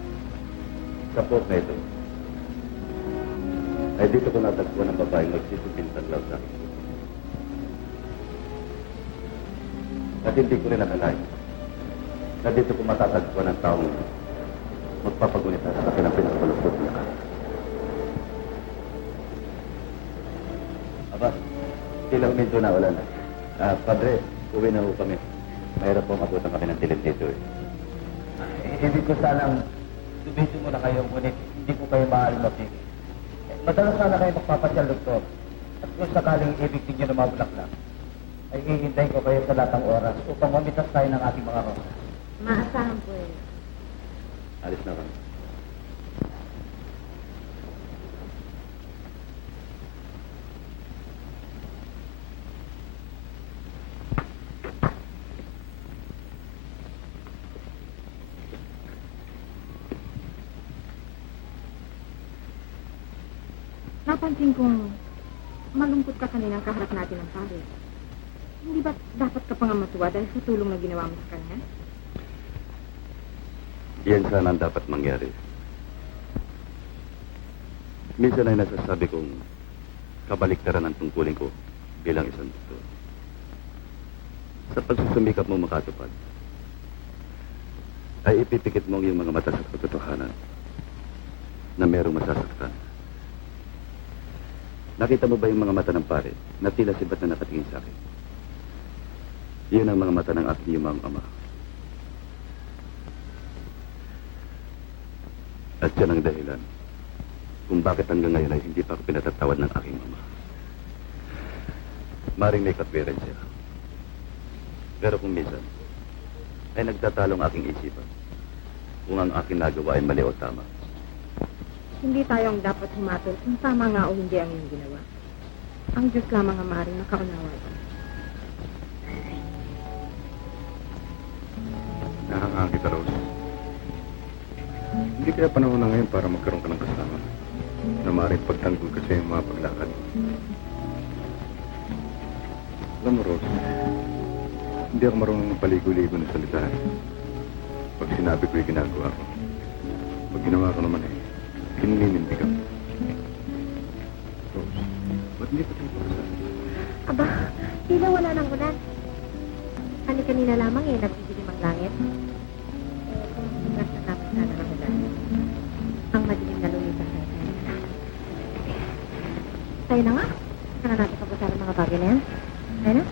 sa post na ito, ay dito ko natagpuan ng babaeng magsisipintang law sa akin. At hindi ko rin nakalain na dito ko matatagpuan ng taong magpapagunita sa akin ang pinagpaluktot niya. Aba, ilang minto na wala na. Padre, uwi na ho kami. Mahirap po mabutan kami ng tilit dito eh. Ibig ko sanang dubito mo na kayo, ngunit hindi ko kayo maaaring mapigil. Madalas sana kayo magpapasyal, Doktor. At kung sakaling ibig ninyo na mabulaklak, ay hihintayin ko kayo sa latang oras upang mamitas tayo ng ating mga rosas. Maasahan po eh. Alis na kami. Napansin kong malungkot ka kaninang kaharap natin ng pare. Hindi ba dapat ka pa nga matuwa dahil sa tulong na ginawa mo sa kanya? Yan sana ang dapat mangyari. Minsan ay nasasabi kong kabaliktaran ang tungkulin ko bilang isang doktor. Sa pagsusumikap mo makatupad, ay ipipikit mo ang iyong mga mata sa katotohanan na merong masasaktan. Nakita mo ba yung mga mata ng pare na tila sibat na nakatingin sa akin? Yun ang mga mata ng aking yumang ama. At yan ang dahilan kung bakit hanggang ngayon ay hindi pa ako pinatatawad ng aking ama. Maring may katwiran siya. Pero kung minsan, ay nagtatalong aking isipan kung ang aking nagawa ay mali o tama. Hindi tayo ang dapat humatol kung tama nga o hindi ang iyong ginawa. Ang Diyos lamang ang maaaring makaunawa. Nahangaan kita, Rose. Hindi kaya panahon na ngayon para magkaroon ka ng kasama na maaaring pagtanggol ka sa iyong mga paglakad. Alam mo, Rose, hindi ako marunong ng paligo-ligo ng salita. Pag sinabi ko yung ginagawa ko, pag ginawa ko naman kininindig ako. Rose, ba't hindi pa tayo pakasal? Aba, tila wala nang ulan. Ano kanina lamang nagsidilim ang langit. Kung sungas na namin sana ng ulan, ang madilim na lumipas na tayo. Tayo na nga. Sana natin pag-usapan ang mga bagay na yan. Tayo na?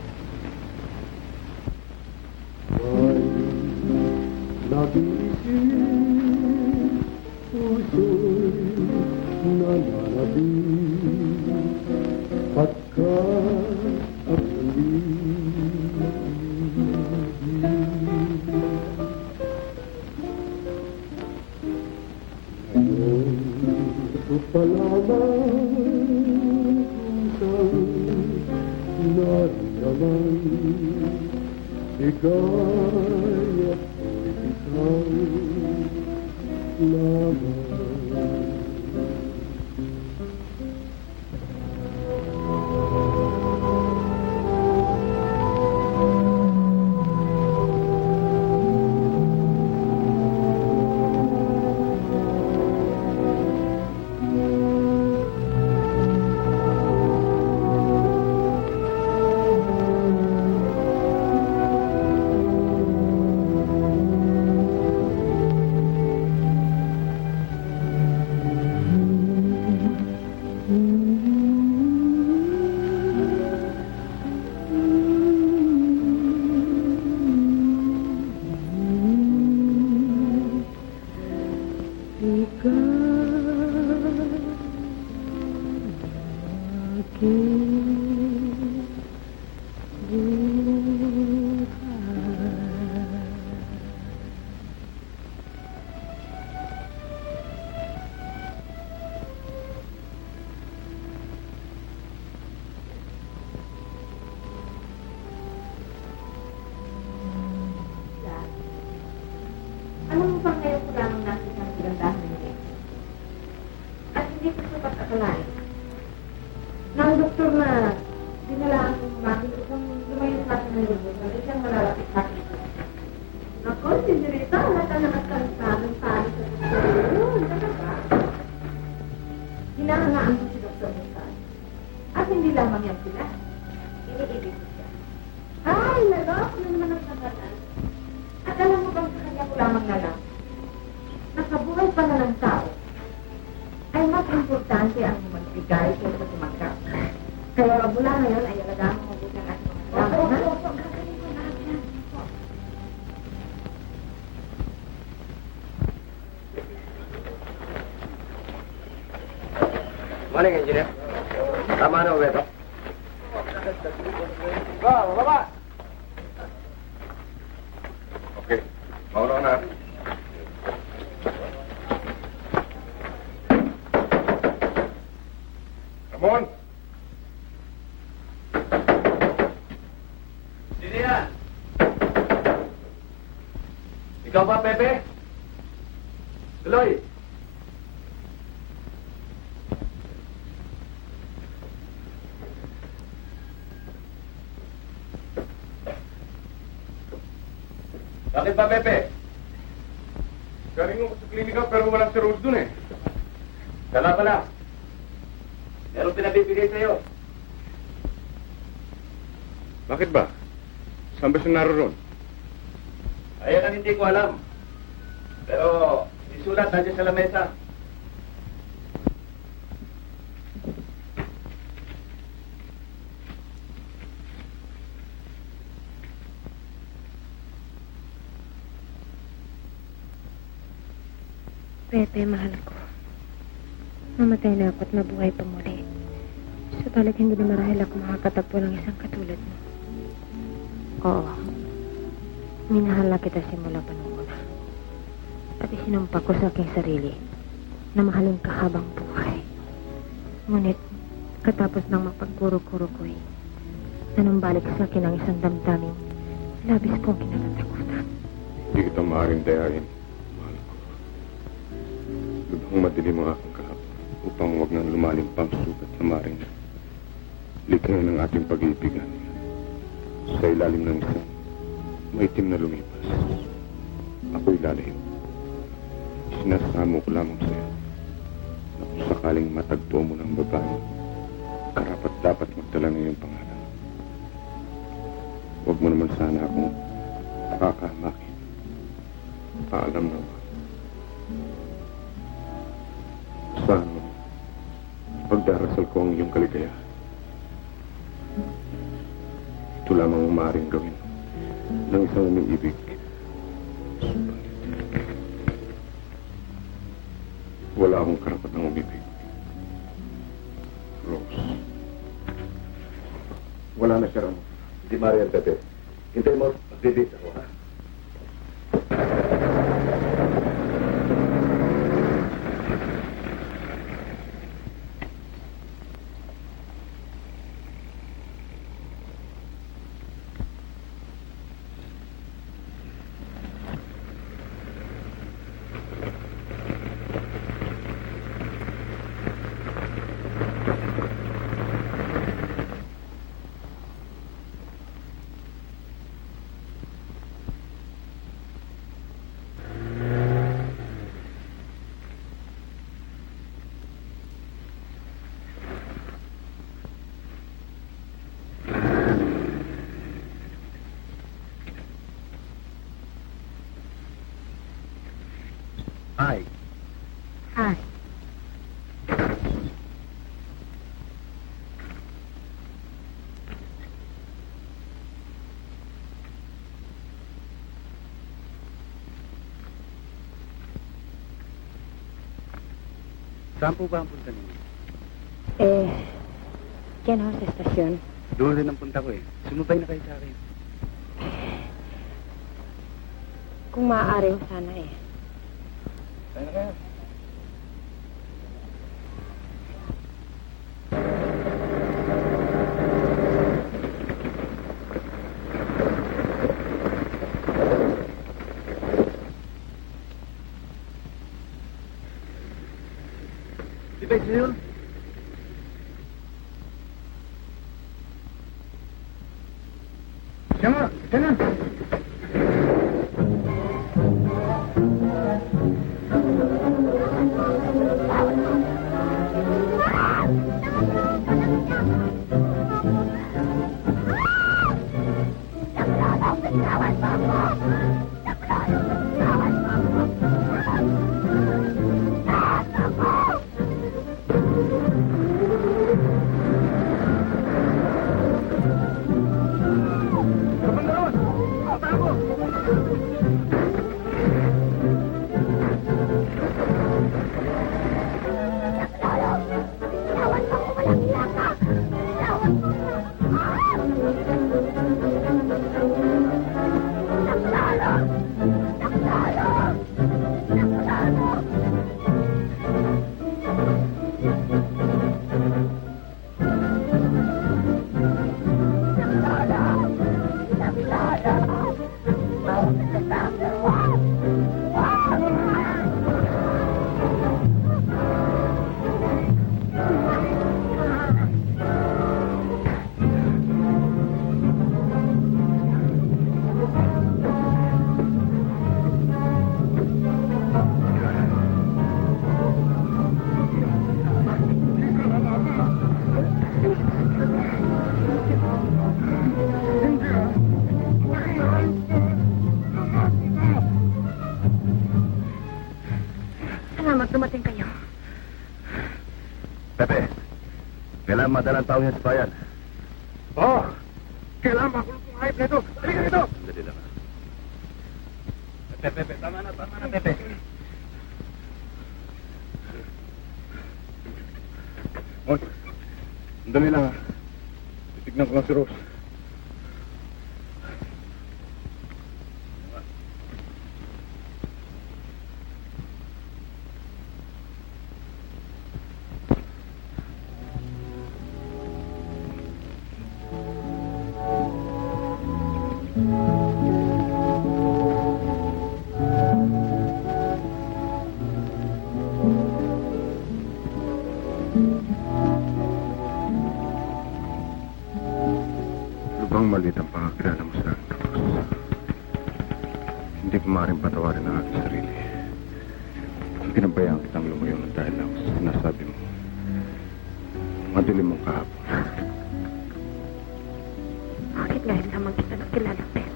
Alam mo ba ngayon ko lamang nakita ang kagandahan ng Diyos? At hindi ko sapat akalain na ang doktor na dinalaan ko kumakin upang lumayo sa akin ng lubos na siyang malalapit sa akin. Ako, Sinjurita, wala ka nakakansabang palo sa doktor. Yun, talaga. Hinahangaan ko si Dr. Musan. At hindi lamang yan sila. Iniibig ko siya. Ay, nalok, ano naman ang kagandahan? At alam mo bang sa kanya ko lamang nalang, nakabuhay pa na ng tao, ay mas importante ang magbigay kaysa tumanggap. Kaya mula ngayon ay alagaan mo mabuti ang ating mga kasama, ha? Opo, gagawin ko lahat yan. Morning, engineer. Tama na, Ubeto. Baba! Okay. Mauna na. Ramon! Sino yan? Ikaw ba, Pepe? Tuloy! Bakit ba, Pepe? Galing ako sa klinika pero walang si Rose dun eh. Kala pala. Meron pinabibigay sa'yo. Bakit ba? Saan ba siya naroon? Ayan ang hindi ko alam. Pero isulat nandiyan sa lamesa. Pepe, mahal ko. Mamatay na ako at mabuhay pa muli. Subalit hindi na marahil ako makakatagpo ng isang katulad mo. Oo. Minahal na kita simula pa nung una. At isinumpa ko sa aking sarili na mahalin ka habang buhay. Ngunit, katapos ng mapagkuro-kuro ko'y nanumbalik sa akin ang isang damdaming labis kong kinatatakutan. Hindi kita maaaring dayain. Mahal ko. Lubhang madilim ang aking kahapon upang huwag nang lumalim pang sugat na maaaring likhain ng ating pag-iibigan. Sa ilalim ng isang maitim na lumipas, ako'y lalayo. Sinasamo ko lamang sa'yo na kung sakaling matagpo mo ng babae, karapat dapat magdala ng iyong pangalan. Huwag mo naman sana akong pakakahamakin. Paalam na ba? Sana pagdarasal ko ang iyong kaligayahan. Ito lamang ang maaaring gawin ng isang umiibig. Wala akong karapatang umibig. Rose. Wala na siya, Ramon. Hindi Marian, Pepe. Hintay mo, magbibig ako, ha? Hi. Hi. Saan po ba ang punta ninyo? Diyan ho sa estasyon. Doon rin ang punta ko eh. Sumabay na kayo sa akin. Kung maaari ho sana eh. Tayo na kayo. Di ba ito yun? Siya nga, ito na. Salamat dumating kayo. Pepe, kailangan madala ang tao niya sa bayan. Oh! Kailangan makulong kong hype na ito. Halika dito! Sandali lang. Pepe, tama na, Pepe. Oy, sandali lang ha. Titignan ko lang si Rose. Lubang malit ang pangakilala mo sa akin, Rose. Hindi ko maaaring patawarin ang aking sarili. Pinabayaan kitang lumayo ng dahil lang sa sinasabi mo. Madilim mong kahapon. Bakit ngayon lamang kita nakilala, Pepe?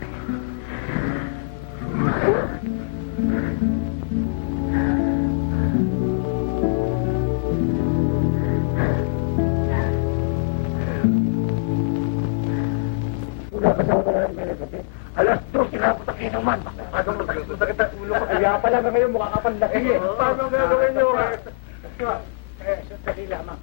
Alas 2, sinapot ang inuman. Paano mo sakit ang ulo ko? Kaya pala na ngayon mukha ka panlasing eh. Paano gagawin nyo? Sandali lamang.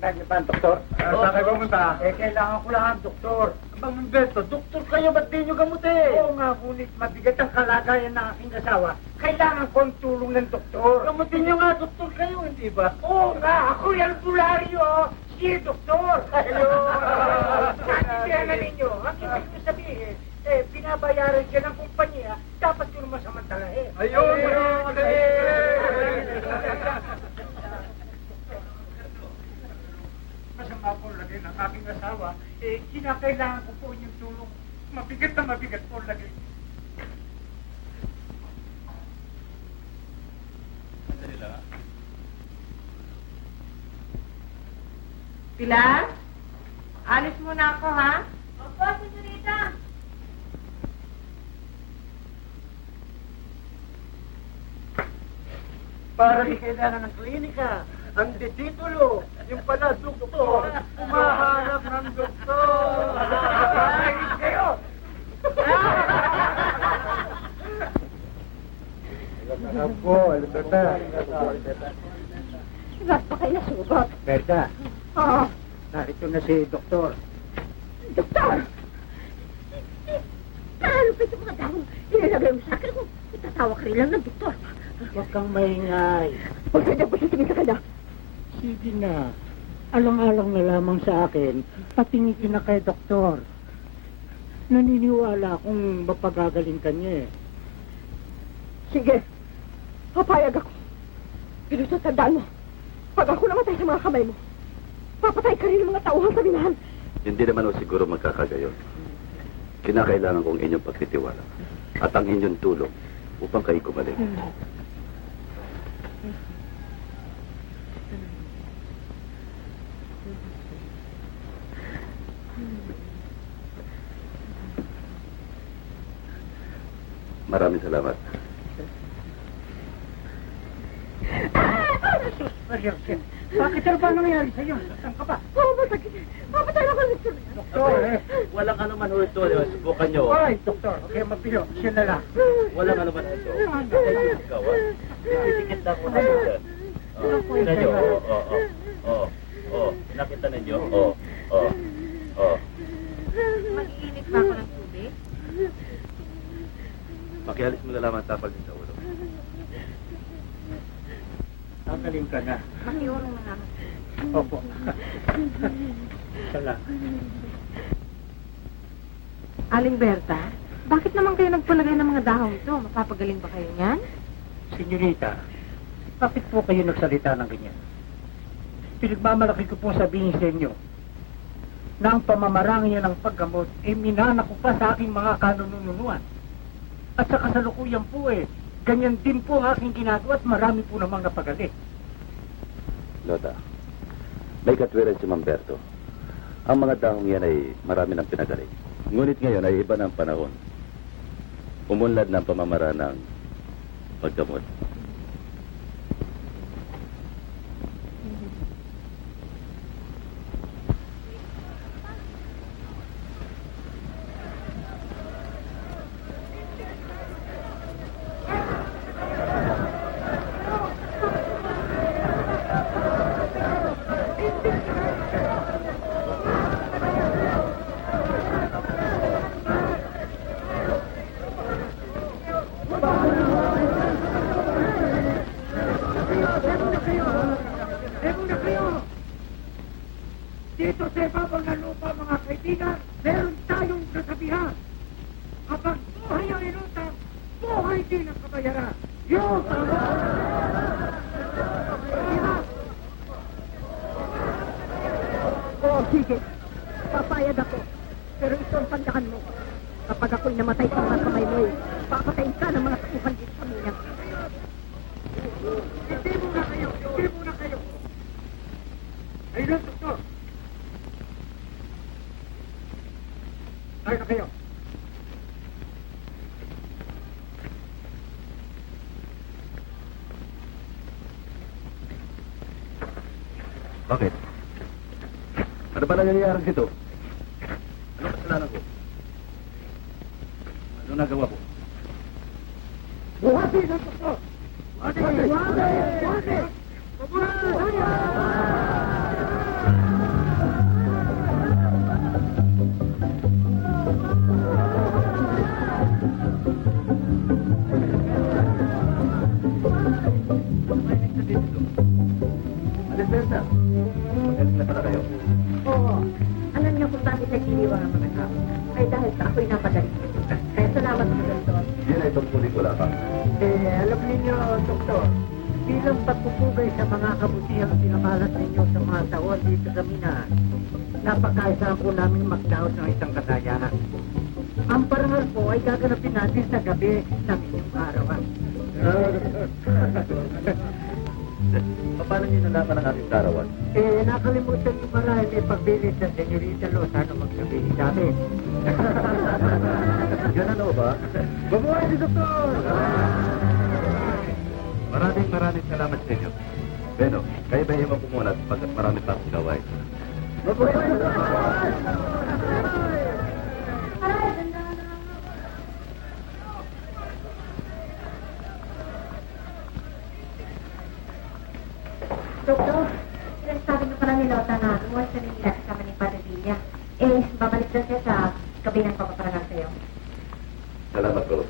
Nandiyan ba ang doktor? Saan kayo pumunta? Kailangan ko lang ang doktor. Abang Humberto, doktor kayo, ba't di nyo gamutin? Oo nga, ngunit mabigat ang kalagayan ng aking asawa. Kailangan ko ang tulong ng doktor. Gamutin nyo nga, doktor kayo, hindi ba? Oo nga, ako yung albularyo. Si doktor. Ayun. Natindihan na ninyo. Ang ibig ko sabihin, binabayaran siya ng kumpanya, dapat yun masamantalahin. Ayun! Masama po lagi ng aking asawa. Kinakailangan ko po inyong tulong. Mabigat na mabigat po lagi. Pilar? Alis muna ako, ha? Opo, senyorita. Para di kailangan ng klinika. Ang detitulo, yung pala doktor, umahanap ng doktor. Ay, kayo! Ako, Alberta. Lahat pa kayo nasugot. Berta, Oo. narito na si Doktor. Doktor! Paano pa ito mga dahong inilagay mo sa akin kung itatawa ka rin lang ng doktor? Huwag kang maingay. Huwag ka na po sisigil sa kanya. Sige na. Alang-alang na lamang sa akin, patingin ka na kay Doktor. Naniniwala akong mapagagaling ka niya eh. Sige. Papayag ako. Pero sa tandaan mo, pag ako namatay sa mga kamay mo, papatay ka rin ng mga tauhang sabihan. Hindi naman o siguro magkakagayon. Kinakailangan kong inyong pagtitiwala at ang inyong tulong upang kayo gumaling. Maraming salamat. Bakit ano ba nangyari sa'yo? Saan ka ba? Oo, masakit. Papatay ako ng doktor. Doktor, Walang ano man ito. Subukan nyo. Ay, Doktor, okay, mapilo. Siya na lang. Walang ano man ito. Ikaw, ha? Titikit lang ko na ito. Tignan nyo. Nakita ninyo. Mag-iinit pa ako ng tubig? Makialis mo na lamang tapal sa ulo. Magaling ka na. Makiurong na naman. Opo. Salamat. Aling Berta, bakit naman kayo nagpalagay ng mga dahong ito? Mapapagaling ba kayo niyan? Senyorita, bakit po kayo nagsalita ng ganyan? Pinagmamalaki ko pong sabihin sa inyo na ang pamamaraan niya ng paggamot ay minana ko pa sa aking mga kanununuan. At sa kasalukuyan po ganyan din po ang aking ginagawa at marami po namang napagaling. Lola, may katwiran si Mamberto. Ang mga dahong yan ay marami ng pinagaling. Ngunit ngayon ay iba ng panahon. Umunlad ng pamamaraan ng paggamot. Dito sa ibabaw ng lupa, mga kaibigan, meron tayong kasabihan. Kapag buhay ang inutang, buhay din ang kabayaran. Yun! Oo, sige. Papayag ako. Pero ito ang tandaan mo. Kapag ako'y namatay sa mga kamay mo, papatayin ka ng mga tauhan dito sa minang. Hindi muna kayo! Hindi muna kayo! Ayun lang, doktor! Tayo na kayo! Bakit? Ano ba nangyayari dito? Ano kasalanan ko? Ano nagawa ko? Buhati ng doktor! Buhati! Buhati! Buhati! Alberta, magaling na pala kayo. Oo. Alam niyo kung bakit nagdiriwang ang mga tao? Ay dahil sa ako'y napagaling. Kaya salamat sa doktor. Yan ay tungkulin ko lamang. Alam ninyo, Doktor, bilang pagpupugay sa mga kabutihang pinamalas ninyo sa mga tawon dito sa Minahan, napakaisa po namin magdaos ng isang katayahan. Ang parangal po ay gaganapin natin sa gabi ng inyong arawan. Paano niyo nalaman ang ating karawan? Nakalimutan niyo marahil may pagbilis sa Senyorita Lozano magsabihin sa amin. Yan ano ba? Mabuhay si Doktor! Maraming Maraming salamat sa inyo. Beno, kayo ba iwan ko muna pagkat marami pa akong gaway. Doktor, sinasabi na pala ni Lota na umuwas na nila kasama ni Padre Villa. Eh, babalik na siya sa gabi ng papaparangal sa'yo. Salamat ko.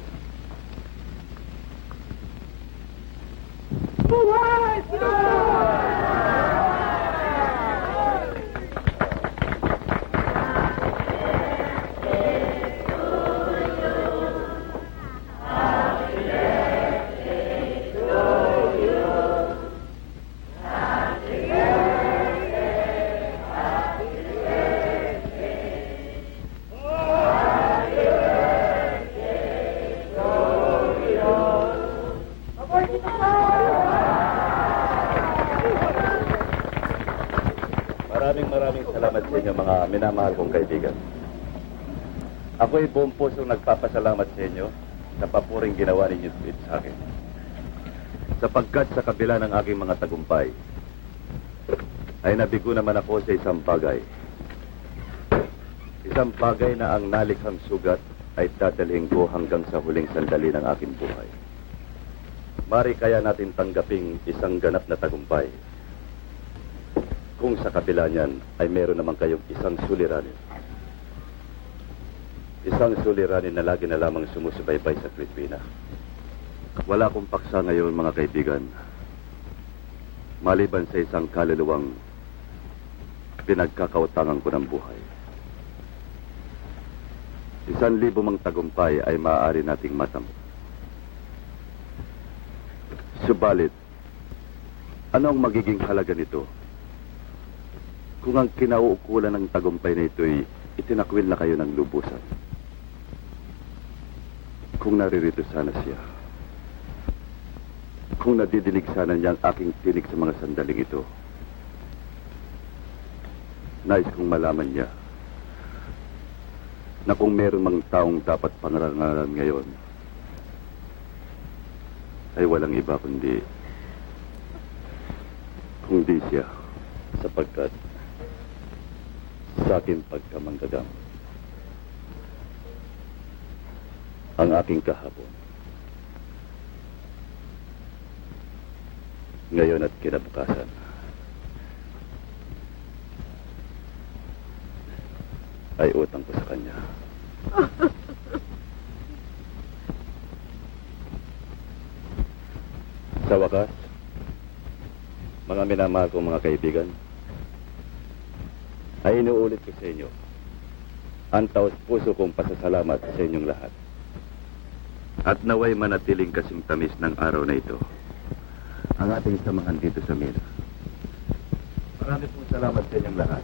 Maraming salamat sa inyo mga minamahal kong kaibigan. Ako'y buong pusong nagpapasalamat sa inyo sa papuring ginawa ninyo sa akin. Sapagkat sa kabila ng aking mga tagumpay, ay nabigo naman ako sa isang bagay. Isang bagay na ang nalikhang sugat ay dadalhin ko hanggang sa huling sandali ng aking buhay. Mari kaya natin tanggaping isang ganap na tagumpay. Kung sa kabila niyan ay meron naman kayong isang suliranin. Isang suliranin na lagi na lamang sumusubaybay sa Pilipina. Wala akong paksa ngayon mga kaibigan. Maliban sa isang kaluluwang pinagkakautangan ko ng buhay. 1,000 mang tagumpay ay maaari nating matamit. Subalit, ano ang magiging halaga nito? Kung ang kinauukulan ng tagumpay na ito'y itinakwil na kayo ng lubusan. Kung naririto sana siya. Kung nadidinig sana niya ang aking tinig sa mga sandaling ito. Nais kong malaman niya na kung meron mang taong dapat pangarangalan ngayon, ay walang iba kundi siya, sapagkat sa aking pagkamanggagam ang aking kahapon, ngayon at kinabukasan ay utang ko sa kanya. Sa wakas, mga minamahal kong mga kaibigan, ay inuulit ko sa inyo ang taos-puso kong pasasalamat sa inyong lahat. At naway manatiling kasing tamis ng araw na ito ang ating samahan dito sa Mila. Marami pong salamat sa inyong lahat.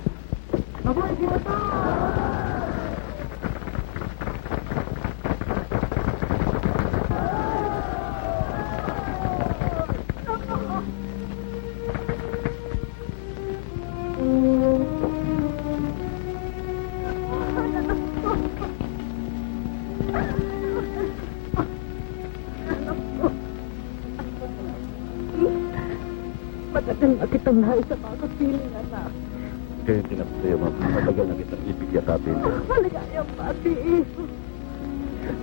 Matagal na kitang mahal sa mga kapiling, anak. Kaya tinapos sa'yo, matagal na kitang ibig yakapin. Maligayang pati.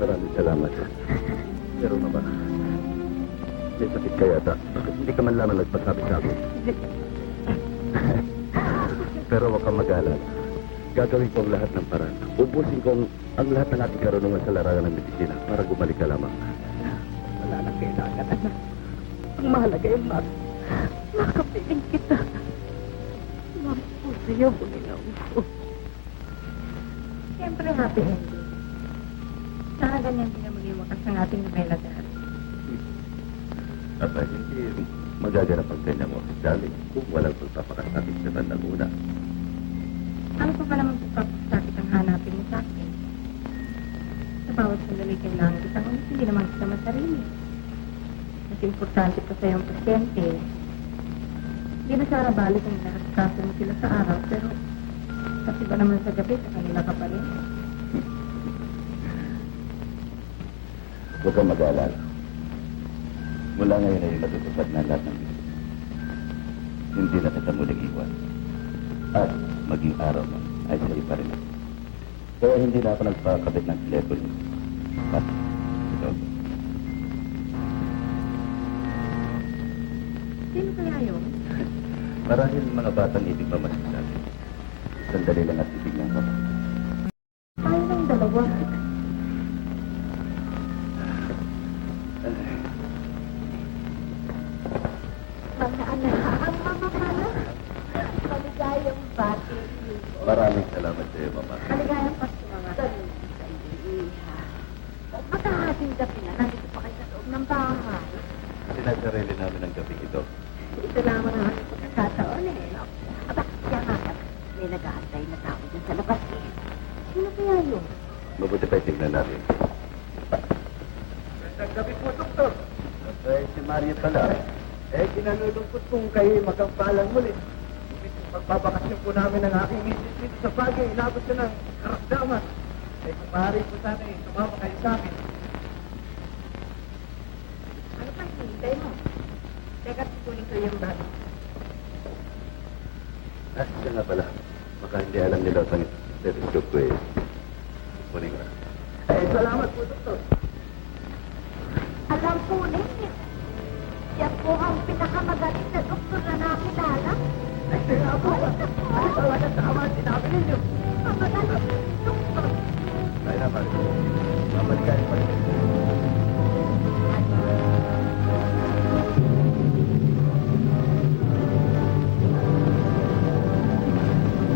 Maraming salamat. Pero naman, may sakit ka yata. Bakit hindi ka man lamang nagpasabi sa akin? Pero huwag kang mag-alala. Gagawin ko ang lahat ng paraan. Ubusin ko ang lahat ng ating karunungan sa larangan ng medisina para gumalik ka lamang. Wala nang kailangan, anak. Ang mahalaga yung makapiling kita. Salamat po sa'yo, Panginoon ko. Siyempre, happy ending. Saka ganyan din na maging wakas ng ating nobela dahil. At ay hindi magaganap ang kanyang oras, darling, kung walang pagpapakasakit sa bandang una. Ano pa ba naman pagpapasakit ang hanapin mo sa akin? Sa bawat sandali kailangan kitang ulit, hindi naman kita masarili. Mas importante pa sa iyong pasyente. Hindi na sa arabalik ang nakasikaso mo sila sa araw, pero kasi ba naman sa gabi, sa kanila ka pa rin. Huwag kang mag-aalala. Mula ngayon ay matutupad na lahat ng gusto. Hindi na kita muling iwan. At maging araw man ay sa'yo pa rin ako. Kaya hindi na ako nagpakabit ng telepono. At ito. Sino kaya yun? Marahil mga batang ibig mamasasabi. Sandali lang at titignan ko. Tayo ng dalawa. Mga anak, ang mama pala. Maligayang bati. Maraming salamat sa iyo, Mama. Maligayang Pasko, mga. Makahating gabi na, nandito pa kayo sa loob ng bahay. Sinasarili namin ang gabi ito. Ito lamang ang aking pagkakataon eh. Aba, kaya nga, may nag-aantay na tao dun sa labas eh. Sino kaya yun? Mabuti pa tignan natin. Magandang gabi po, doktor. Ay, si Mario pala. Kinalulungkot kong kayo magkampalang muli. Pagbabakasyon po namin ng aking misis dito sa bagay, inabot ko ng karamdaman. Kung maaari po sana sumama kayo sa akin. Ano pa hinihintay mo? Teka, kukunin ko yung bag. Siya nga pala. Baka hindi alam nila ang stethoscope ko eh. Kunin ko na. Salamat po, doktor. Alam ko, Nick.